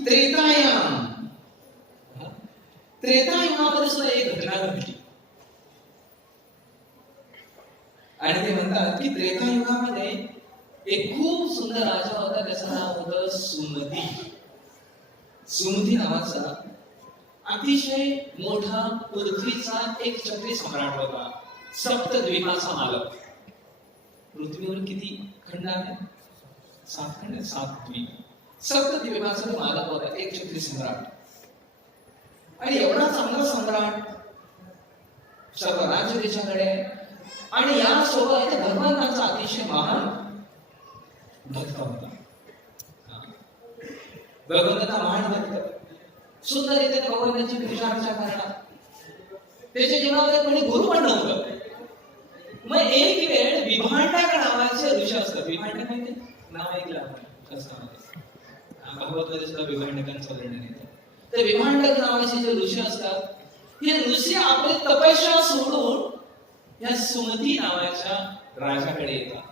त्रेतायुगामध्ये सुद्धा एक घटना घडली. आणि ते म्हणतात की त्रेतायुगामध्ये एक खूप सुंदर राजा होता, त्याचं नाव होतं सुमती. सुमती नावाचा अतिशय मोठा पृथ्वीचा एक चक्री सम्राट होता, सप्तद्वीपाचा मालक. पृथ्वीवर किती खंड आहेत? 7 खंड, 7 द्वीप. सप्तद्वीपाचा मालक होता, एक चक्री सम्राट. आणि एवढा चांगला सम्राट सर्व राज्य त्याच्याकडे आहे. आणि यासोबत भगवंताचा अतिशय महान भक्त होता. भगवंताचा महान भक्त सुंदर रीतीने भगवंताची पूजा अर्चा करणार. त्याच्या जीवनामध्ये कोणी गुरु पण नव्हतं. मग एक वेळ विभांडक नावाचे ऋषी असतात. विभांडक माहिती नाव ऐकलं आपण भागवतमध्ये सुद्धा विभांडकांचं वर्णन येतं. तर विभांडक नावाचे जे ऋषी असतात हे ऋषी आपले तपस्या सोडून या सुमती नावाच्या राजाकडे येतात.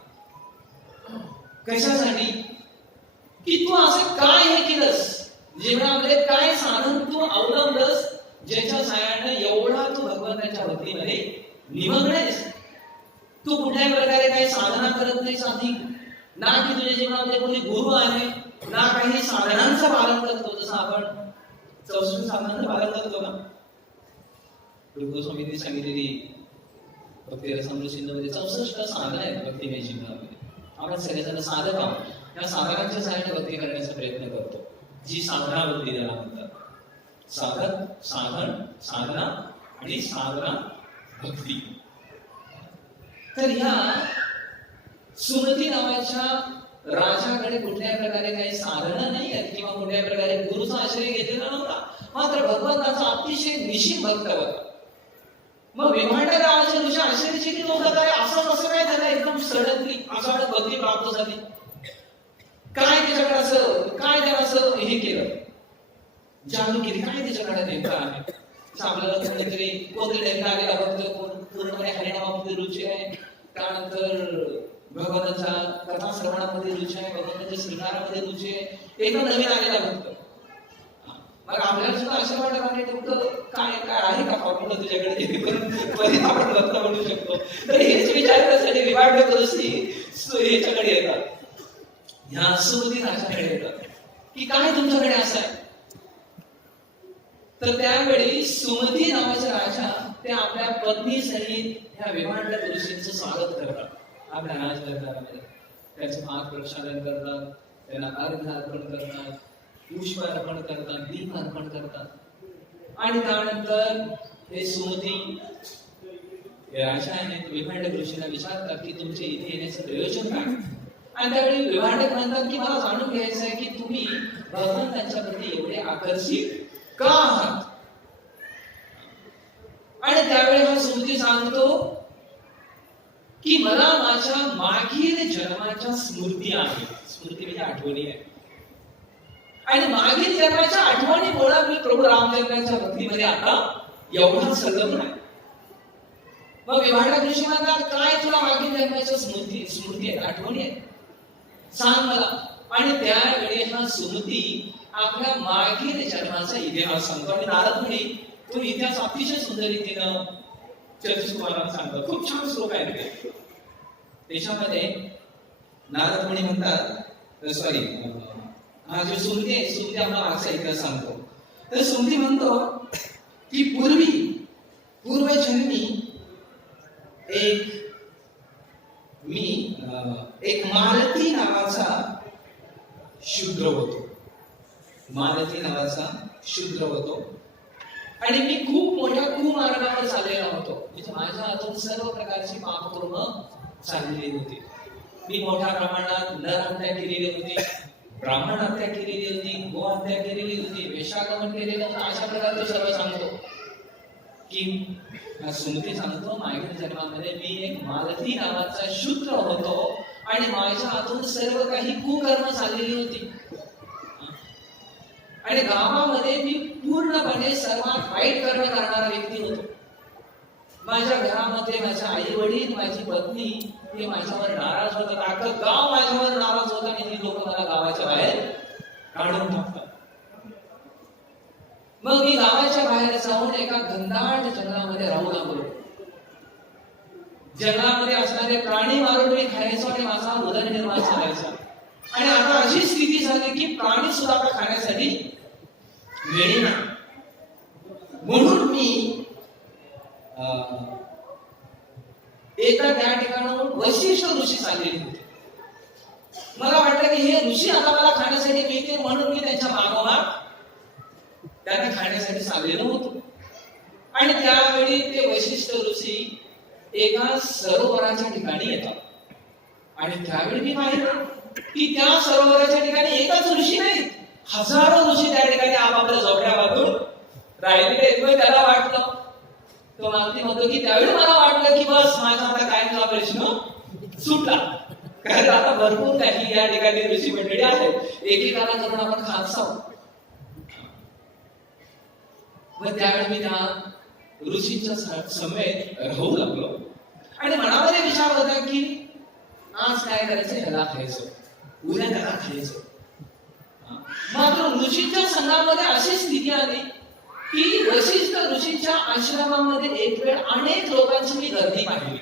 कशासाठी? की तू असं काय हे केलंस, जीवनामध्ये काय साधन तू अवलंबलंस ज्याच्या साहाय्याने एवढा तू भगवंताच्या भक्तीमध्ये निमग्न आहेस. तू कुठल्याही प्रकारे काही साधना करत नाहीस आधी, ना की तुझ्या जीवनामध्ये कोणी गुरु आहे, ना काही साधनांचं पालन करतो. जसं आपण 64 साधनांचं पालन करतो ना. स्वामींनी सांगितलेली भक्ती रसामृत सिंधूमध्ये 64 साधनं आहेत भक्तिमय जीवनामध्ये. आपण सगळेजण साधक आहोत. या साधनांच्या सहाय्याने भक्ती करण्याचा प्रयत्न करतो, जी साधना भक्ती ज्याला म्हणतात. साधक, साधन, साधना आणि साधना भक्ती. तर ह्या सुमती नावाच्या राजाकडे कुठल्याही प्रकारे काही साधनं नाही आहेत किंवा कुठल्याही प्रकारे गुरुचा आश्रय घेतलेला नव्हता. मात्र भगवंताचा अतिशय निश्चित भक्त होता. मग विभांडक नावाचे ऋषी आश्चर्याचे की लोक काय असं कसं काय झालं एकदम सडनली अचानक भक्ती प्राप्त झाली, काय त्याच्याकडे असं, काय त्याला असं हे केलं, जादू केली, काय त्याच्याकडे नेमकं आहे. आपल्याला कोणीतरी डेंगा आलेला भक्त पूर्णपणे हरिनामामध्ये रुची आहे, त्यानंतर भगवंताच्या कथा श्रवणामध्ये रुची आहे, भगवंताच्या श्रृंगारामध्ये रुची आहे, एकदम नवीन आलेला भक्त. मग आपल्याला सुद्धा असं वाटत नेमकं काय काय आहे का फॉर्म्युला तुझ्याकडे कधी आपण भक्त म्हणू शकतो. तर हेच विचार करण्यासाठी विभांडक ऋषी ह्याच्याकडे येतात, ह्या सुमती राजाकडे येतात की काय तुमच्याकडे असं आहे. तर त्यावेळी सुमती नावाचे राजा ते आपल्या पत्नी सहित ह्या विभांडक ऋषींचं स्वागत करतात. आपल्या राजदरबारामध्ये त्याचं माग प्रक्षालन करतात, त्यांना अर्घ अर्पण करतात, पुष्प अर्पण करतात, दीप अर्पण करतात. आणि त्यानंतर हे सुमती राजा आहेत विभांडक ऋषीला विचारतात की तुमचे इथे येण्याचं प्रयोजन काय. आणि त्यावेळी विभांडक म्हणतात की मला जाणून घ्यायचं आहे की तुम्ही भगवंतांच्या प्रती एवढे आकर्षित का आहात. आणि त्यावेळी हा सुमती सांगतो की मला माझ्या मागील जन्माच्या स्मृती आहे. स्मृती म्हणजे आठवणी आहे. आणि मागील जन्माच्या आठवणीमुळे मी प्रभू रामचंद्रांच्या भक्तीमध्ये आता एवढा संलग्न आहे. मग विभांडक ऋषी म्हणतात काय तुला मागील जन्माच्या स्मृती आहेत, आठवणी आहेत, सांग मला. आणि त्यावेळी हा सुमती आपल्या मागील जन्माचा इतिहास सांगतो. आणि नारद मुनी तो इतिहास अतिशय सुंदर रीतीनं चतुष्कुमारांना सांगतो. खूप छान श्लोक आहे त्याच्यामध्ये. नारद मुनी म्हणतात, सॉरी हा जो सुमती आहे, सुमती आपला मागचा इतिहास सांगतो. तर सुमती म्हणतो की पूर्वजन्मी एक मालती नावाचा शूद्र होतो. मालती नावाचा शूद्र होतो आणि मी खूप मोठ्या कुमार्गावर चाललेला होतो. म्हणजे माझ्या हातून सर्व प्रकारची पापकर्म चाललेली होती. मी मोठ्या प्रमाणात नर हत्या केलेली होती, ब्राह्मण हत्या केलेली होती, गो हत्या केलेली होती, वेश्यागमन केलेलं होतं. अशा प्रकारे तो सर्व सांगतो की सुमती सांगतो मागील जन्मामध्ये मी एक मालती नावाचा शूद्र होतो आणि माझ्या हातून सर्व काही कुकर्म चाललेली होती. आणि गावामध्ये मी पूर्णपणे सर्वात वाईट कर्म करणारा व्यक्ती होतो. माझ्या घरामध्ये माझे आई वडील, माझी पत्नी हे माझ्यावर नाराज होतात. अख्खं गाव माझ्यावर नाराज होतं आणि ती लोक मला गावाच्या बाहेर काढून टाकतात. मग मी गावाच्या बाहेर जाऊन एका घनदाट जंगलामध्ये राहू लागलो. जंगलामध्ये असणारे प्राणी मारून मी खायचो आणि माझा उदरनिर्वाह चालायचा. आणि आता अशी स्थिती झाली की प्राणी सुद्धा आता खाण्यासाठी मिळेना. म्हणून मी एका त्या ठिकाणाहून वशिष्ठ ऋषी चाललेले होते. मला वाटलं की हे ऋषी आता मला खाण्यासाठी मिळते, म्हणून मी त्यांच्या मागोमाग त्यांना खाण्यासाठी सांगलेलं होतं. आणि त्यावेळी ते वशिष्ठ ऋषी एका सरोवराच्या ठिकाणी येतात. आणि त्यावेळी मी पाहिलं की त्या सरोवराच्या ठिकाणी एकाच ऋषी नाही, हजारो ऋषी त्या ठिकाणी आपापल्या झोपड्या बांधून राहिलेले. त्याला वाटलं, तो मागणी म्हणतो की त्यावेळी मला वाटलं की बस माझा आता कायमचा प्रश्न सुटला, कारण आता भरपूर काही या ठिकाणी ऋषी मंडळी आहेत, एकेकाला करून आपण खात. मग त्यावेळी मी त्या ऋषींच्या समेत राहू लागलो आणि मनामध्ये विचार होता की आज काय करायचं, ह्याला खायचं, उद्या त्याला खायचं. मात्र ऋषींच्या संघामध्ये अशी स्थिती आली की वशिष्ठ ऋषींच्या आश्रमामध्ये एक वेळ अनेक लोकांची मी गर्दी पाहिली.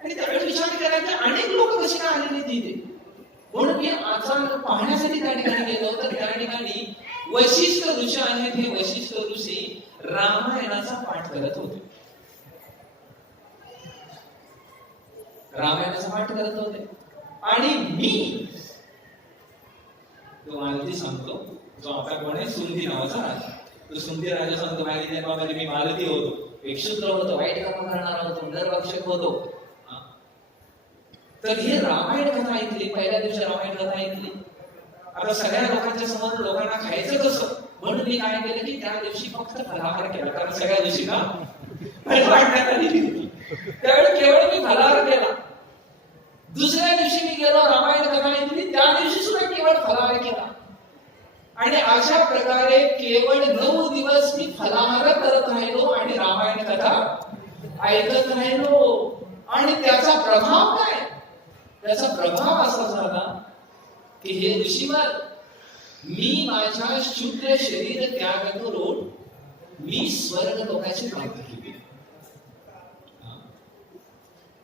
आणि त्यावेळी विचार केला की अनेक लोक कशी काय आलेली तिथे. म्हणून मी अचानक पाहण्यासाठी त्या ठिकाणी गेलो, तर त्या ठिकाणी वशिष्ठ ऋषी आहेत. हे वशिष्ठ ऋषी रामायणाचा पाठ करत होते. रामायणाचा पाठ करत होते आणि मी तो मालती सांगतो, जो आपला कोण आहे, सुंदी नावाचा राजा. तो सुंदी राजा सांगतो, माहिती बाबाजी मी मालती होतो, एक शूद्र होतो, वाईट काम करणारा होतो, नरभक्षक होतो. तर ही रामायण कथा ऐकली, पहिल्या दिवशी रामायण कथा ऐकली. आता सगळ्या लोकांच्या समोर लोकांना खायचं कसं, म्हणून मी काय केलं की त्या दिवशी फक्त फलाहार केला, कारण सगळ्या दिवशी ना वाटण्यात आलेली होती. त्यावेळी केवळ मी फलाहार केला. दुसऱ्या दिवशी मी गेलो, रामायण कथा ऐकली, त्या दिवशी सुद्धा केवळ फलाहार केला. आणि अशा प्रकारे केवळ 9 दिवस मी फलाहार करत राहिलो आणि रामायण कथा ऐकत राहिलो. आणि त्याचा प्रभाव काय, त्याचा प्रभाव असा झाला की हे ऋषीवर मी माझ्या शुद्ध शरीर त्याग करून मी स्वर्ग लोकाची प्राप्ती केली.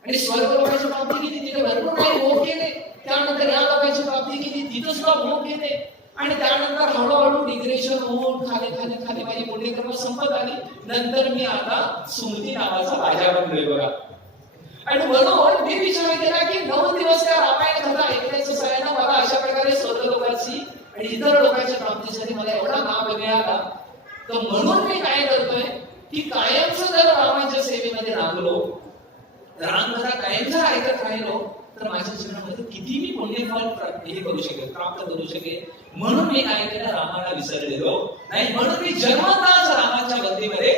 आणि स्वर्ग लोकांची प्राप्ती केली, तिथे भरपूर काही भोग केले. त्यानंतर या लोकांची प्राप्ती केली, तिथं सुद्धा भोग केले. आणि त्यानंतर हळूहळू डिग्रेशन होऊन खाली खाली खाली माझी पुण्यकर्म संपत आली. नंतर मी आता सुमती नावाचा राजा बनलोय बघा. आणि म्हणून मी विचार केला की 9 दिवस त्या रामायण कथा ऐकण्याचं सगळ्यांना मला अशा प्रकारे स्वर्ग लोकांची आणि इतर लोकांच्या प्राप्तीसाठी मला एवढा लाभ मिळाला. तर म्हणून मी काय करतोय की कायमच जर रामाच्या सेवेमध्ये लागलो, रामकथा कायमचा ऐकत राहिलो, तर माझ्या जीवनामध्ये किती मी पुण्यफल हे करू शकेल, प्राप्त करू शकेल. म्हणून मी काय केलं, रामाला विसरलेलो नाही. म्हणून मी जन्मताच रामाच्या भक्तीमध्ये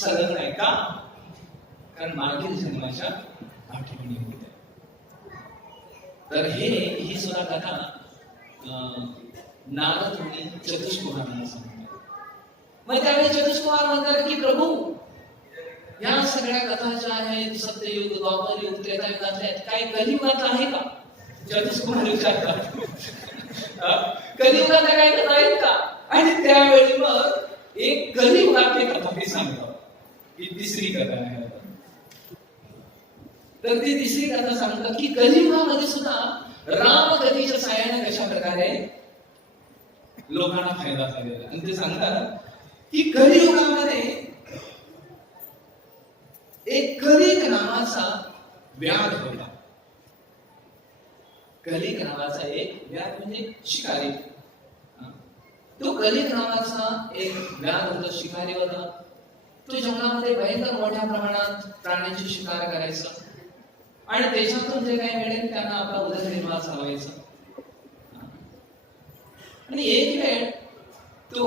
सलग नाही का, कारण मागील जन्माच्या आठवणी होत्या. तर ही सुद्धा कथा नारद मुनी चतुष्कुमारांना सांगतात. मग त्यावेळी चतुष्कुमार म्हणतात की प्रभू, या सगळ्या कथा ज्या आहेत सत्ययुग, द्वापर युग, त्रेतायुगातल्या आहेत, काही कलियुगात आहे का? चतुष्कुमार विचारतात, कलियुगात काही कथा आहेत का? आणि त्यावेळी मग एक कलियुगातली कथा ते सांगतात, ही तिसरी कथा आहे. तर ती तिसरी कथा सांगतात की कलियुगामध्ये सुद्धा रामकथेच्या साहाय्याने कशा प्रकारे लोकांना फायदा झालेला. आणि ते सांगतात की कलियुगामध्ये एक कलिक नावाचा व्याध होता. कलिक नावाचा एक व्याध म्हणजे शिकारी. तो कलिक नावाचा एक व्याध होता, शिकारी होता. तो जंगलामध्ये भयंकर मोठ्या प्रमाणात प्राण्यांची शिकार करायचा आणि त्याच्यातून जे काही मिळेल त्यांना आपला उदरनिर्वाह चालवायचा. आणि एक वेळ तो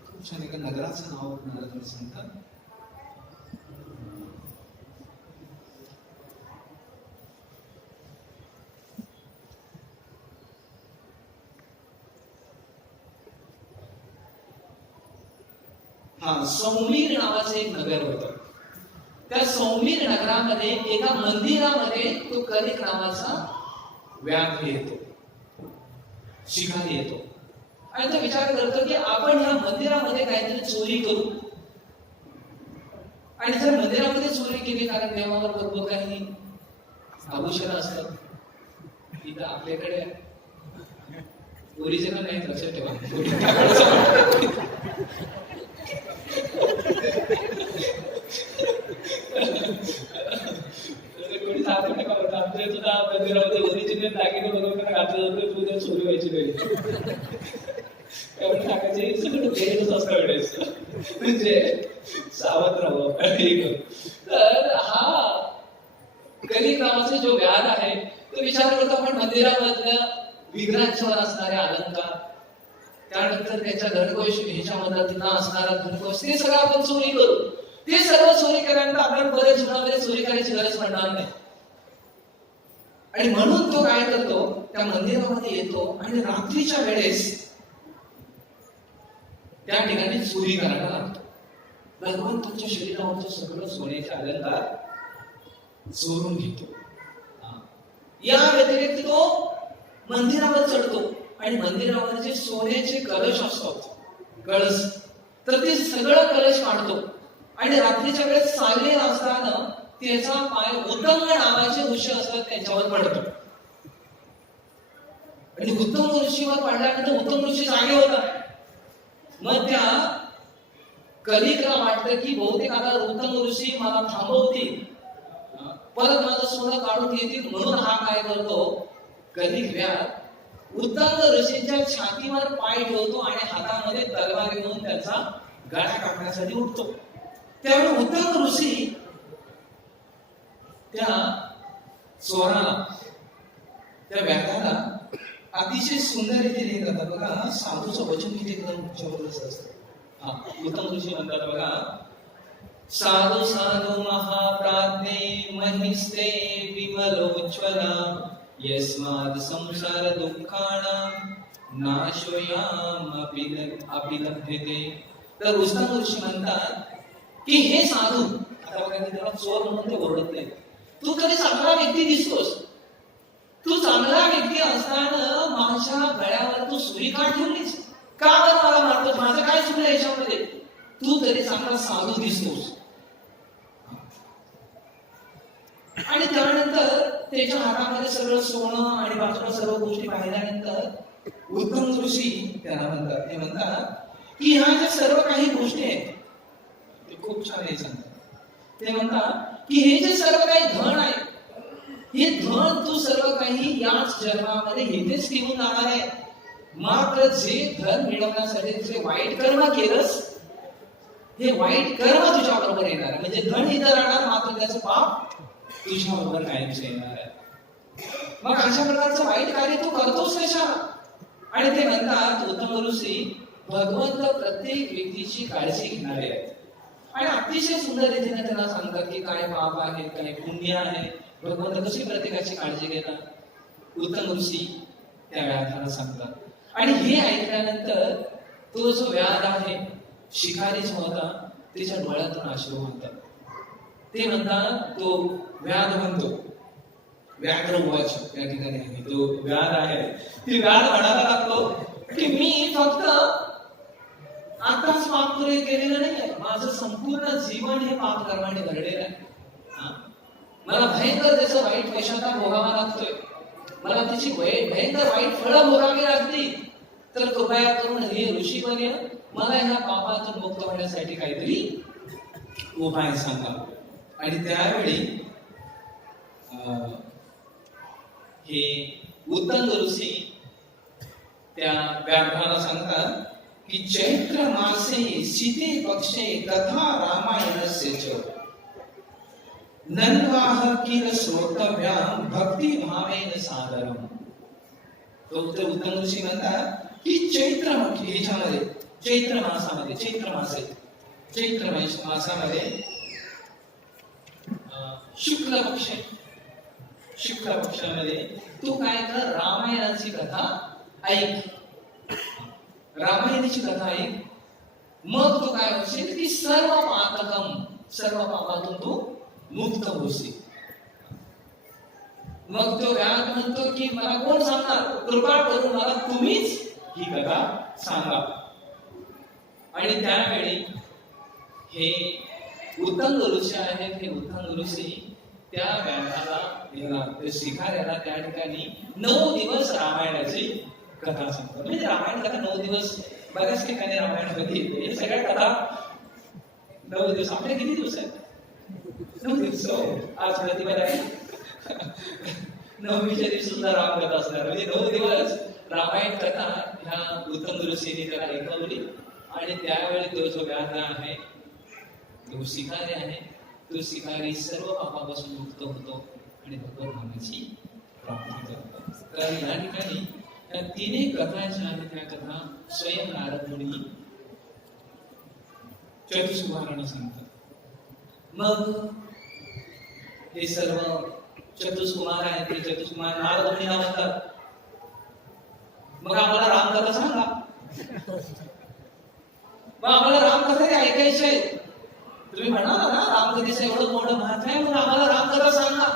खूप छान एका नगराचं नाव मला सांगतात. सौमीर नावाचं एक नगर होतं. त्या सौमीर नगरामध्ये एका मंदिरामध्ये तो कलिक नावाचा व्याघ्र येतो, शिकारी येतो. आणि तो विचार करतो की आपण या मंदिरामध्ये काहीतरी चोरी करू. आणि जर मंदिरामध्ये चोरी केली, कारण देवावर भरपूर काही आभूषण असतात, इथं आपल्याकडे ओरिजिनल नाही, लक्षात ठेवा. कोणी सांगू नका, आमच्या सुद्धा मंदिरामध्ये ओरिजिनल दागिने बघून एवढं टाकायचे सगळं वेळच असं वेळेस म्हणजे सावध राहावं. तर हा कलिक नावाचा जो व्याध आहे तो विचार करतो आपण मंदिरामधल्या विग्रहांच्यावर असणारे अलंकार, त्यानंतर त्याच्या धनकोश ह्याच्या मदतीनं असणारा धनकोश, ते सगळं आपण चोरी करू. ते सर्व चोरी केल्यानंतर आपण बरेच जीवनामध्ये चोरी करायची गरज पडणार नाही. आणि म्हणून तो काय करतो, त्या मंदिरामध्ये येतो आणि रात्रीच्या वेळेस त्या ठिकाणी चोरी करायला लागतो. भगवंताच्या शरीरावरचं सगळं सोन्याचे अलंकार चोरून घेतो. या व्यतिरिक्त तो मंदिरावर चढतो आणि मंदिरावर जे सोन्याचे कलश असतात, कळस, तर ते सगळं कलश काढतो आणि रात्रीच्या वेळेस सावली असताना त्याचा पाय उत्तम नावाचे ऋषी असतात त्यांच्यावर पडतो. आणि उत्तम ऋषीवर पडल्यानंतर उत्तम ऋषी जागे होतात. मग त्या कलिकला वाटतं की बहुतेक आता उत्तम ऋषी मला थांबवतील, परत माझं सोनं काढून येतील, म्हणून हा काय करतो, कलिक व्याध उत्तम ऋषींच्या छातीवर पाय ठेवतो आणि हातामध्ये तलवार घेऊन त्याचा गळा कापण्यासाठी उठतो. त्यावेळी उत्तम ऋषी त्या चोराला, त्या व्याधाला अतिशय सुंदर रीतीने करतात. बघा साधूचं वचन किती एकदम जबरदस्त असतं. उत्तम ऋषी म्हणतात बघा, साधु साधु महाप्राज्ञे महिस्ते विमलोज्ज्वला यस्माद् संसार दुःखानां नाशोयाम अपिलभ्यते. तर उत्तम ऋषी म्हणतात की हे साधू, आता बघा त्याला चोर म्हणून ते ओरडत नाही, तू तरी चांगला व्यक्ती दिसतोस, तू चांगला व्यक्ती असताना माझ्या गळ्यावर तू सुरी का ठेवलीस, का बरं मला मारतोस, माझं काय चुकलं याच्यामध्ये, तू तरी चांगला साधू दिसतोस. आणि त्यानंतर त्याच्या हातामध्ये सगळं सोनं आणि बाजूला सर्व गोष्टी पाहिल्यानंतर उत्तम ऋषी त्याला म्हणतात, ते म्हणतात की ह्या ज्या सर्व काही गोष्टी आहेत ते खूप छान आहे सांगतात. ते म्हणतात की हे जे सर्व काही धन आहे, हे धन तू सर्व काही याच जन्मामध्ये इथेच ठेवून जाणार आहे. मात्र जे धन मिळवण्यासाठी जे वाईट कर्म केलंस, हे वाईट कर्म तुझ्या बरोबर येणार आहे. म्हणजे धन इथं राहणार, मात्र त्याचं पाप तुझ्या बरोबर कायमच येणार आहे. मग अशा प्रकारचं वाईट कार्य तू करतोस कशाला. आणि ते म्हणतात उत्तम ऋषी, भगवंत प्रत्येक व्यक्तीची काळजी घेणारे आहेत आणि अतिशय सुंदर रीतीने त्यांना सांगतात की काय पाप आहे, काय पुण्य आहे, भगवंत कशी प्रत्येकाची काळजी घेतात. उत्तम ऋषी त्या व्याधाला सांगतात. आणि हे ऐकल्यानंतर तो जो व्याध आहे, शिकारी जो होता, त्याच्या डोळ्यातून अश्रू म्हणतात. ते म्हणतात, तो व्याध म्हणतो, व्याघ्र उवाच या ठिकाणी आहे, तो व्याध आहे, ती व्याध म्हणायला लागतो की मी फक्त आताच पाप केलेलं नाहीये, माझं संपूर्ण जीवन हे पाप कर्माने भरलेलं आहे. मला भयंकर त्याचं वाईट पश्चाताप भोगावा लागतोय, मला त्याची भयंकर वाईट फळं भोगावी लागतील. तर कृपया करून हे ऋषीवर्य मला ह्या पापातून मुक्त होण्यासाठी काहीतरी उपाय सांगा. आणि त्यावेळी हे उत्तम ऋषी त्या व्याघ्राला सांगतात की चैत्र मासे शीते पक्षे कथा रामायणस्य च नन्वाह किल श्रोतव्याम भक्ती भावेन सादरम. तो उत्तम ऋषी म्हणतात की चैत्र ह्याच्यामध्ये, चैत्र मासामध्ये, चैत्र मासामध्ये शुक्ल पक्षामध्ये तू काय कर, रामायणाची कथा ऐक, रामायणाची कथा ऐक. मग तू काय होशील की सर्व पापातून तू मुक्त होशील. मग तो व्याघ्र म्हणतो की मला कोण सांगणार, कृपा करून मला तुम्हीच ही कथा सांगा. आणि त्यावेळी हे उत्तम ऋषी आहेत, हे उत्तम ऋषी त्या व्याघ्राला, शिकाऱ्याला त्या ठिकाणी 9 दिवस रामायणाची कथा सांगतात. म्हणजे रामायण कथा 9 दिवस, बऱ्याच ठिकाणी रामायणामध्ये येते. हे सगळ्या कथा 9 दिवस. आपल्या किती दिवस आहेत? 9 दिवस. आज प्रतिभा आहे, 9वीच्या दिवशी सुद्धा रामकथा असणार. म्हणजे 9 दिवस रामायण कथा ह्या उत्तम ऋषीने त्याला ऐकवली आणि त्यावेळी तो जो व्याध आहे, तो शिकारी आहे, तो शिकारी सर्व पापापासून मुक्त होतो आणि भगवत नामाची प्राप्ती करतो. तर या ठिकाणी त्या तिन्ही कथा ज्या आहेत त्या कथा स्वयं नारद मुनी चतुष्कुमारांना सांगतात. मग हे सर्व चतुष्कुमार आहेत, ते चतुष्कुमार नारद मुनीला म्हणतात, मग आम्हाला रामकथा सांगा, मग आम्हाला रामकथा ते ऐकायची आहे. तुम्ही म्हणाला ना रामकथेचं एवढं मोठं महत्व आहे, मग आम्हाला रामकथा सांगा.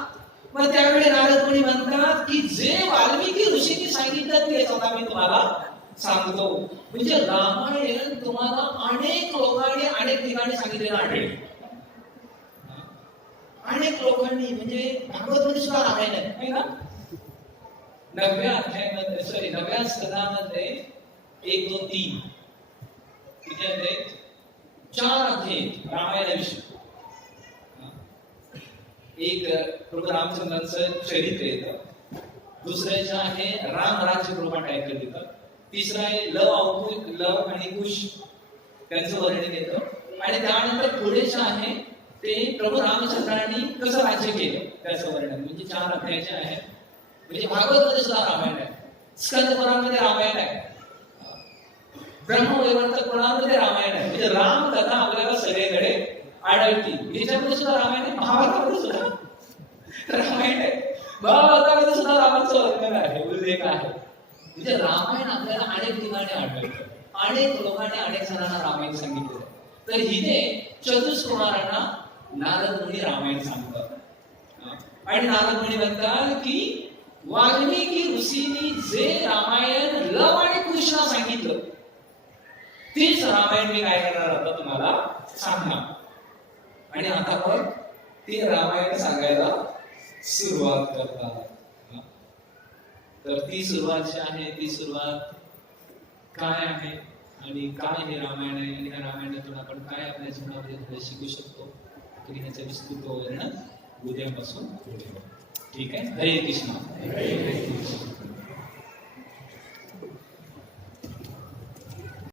मग त्यावेळी नारद मुनी म्हणतात की जे वाल्मिकी ऋषींनी सांगितलं तेच आता मी तुम्हाला सांगतो. म्हणजे रामायण तुम्हाला अनेक लोकांनी अनेक ठिकाणी सांगितलेलं आढळेल. अनेक लोकांनी म्हणजे भागवतमध्ये सुद्धा रामायण आहे ना. 9व्या अध्यायामध्ये 9व्या स्कंदामध्ये 1, 2, 3 किती अध्याय? 4 अध्याय रामायणाविषयी. एक प्रभू रामचंद्रांचं चरित्र येतं, दुसरं जे आहे राम राज्य कृपा टायटल येतं, तिसरं आहे लव आणि कुश त्यांचं वर्णन येतं, आणि त्यानंतर पुढे जे आहे ते प्रभू रामचंद्रांनी कसं राज्य केलं त्याचं वर्णन. म्हणजे 4 अध्याय जे आहे. म्हणजे भागवतमध्ये सुद्धा रामायण आहे, स्कंद पुराणामध्ये रामायण आहे, ब्रह्मवैवर्तक पुराणामध्ये रामायण आहे. म्हणजे राम कथा आपल्याला सगळीकडे आढळती. याच्यामध्ये सुद्धा रामायण आहे, महाभारतामध्ये सुद्धा रामायण आहे, महाभारतामध्ये सुद्धा रामाचं वर्णन आहे, उल्लेख आहे. म्हणजे रामायण आपल्याला अनेक ठिकाणी आढळतं, अनेक लोकांनी अनेक जणांना रामायण सांगितलं. तर हिने चतुष्कुमारांना नारद मुनी रामायण सांगतात. आणि नारद मुनी म्हणतात की वाल्मिकी ऋषींनी जे रामायण लव आणि कुशला सांगितलं तेच रामायण मी काय करणार आता तुम्हाला सांगणार. आणि आता मग ते रामायण सांगायला सुरुवात करतात. तर ती सुरुवात जी आहे ती सुरुवात काय आहे आणि काय हे रामायण आहे आणि या रामायणातून आपण काय आपल्या जीवनामध्ये शिकू शकतो तरी ह्याचं विस्तृत वर्णन उद्यापासून. ठीक आहे. हरे कृष्ण.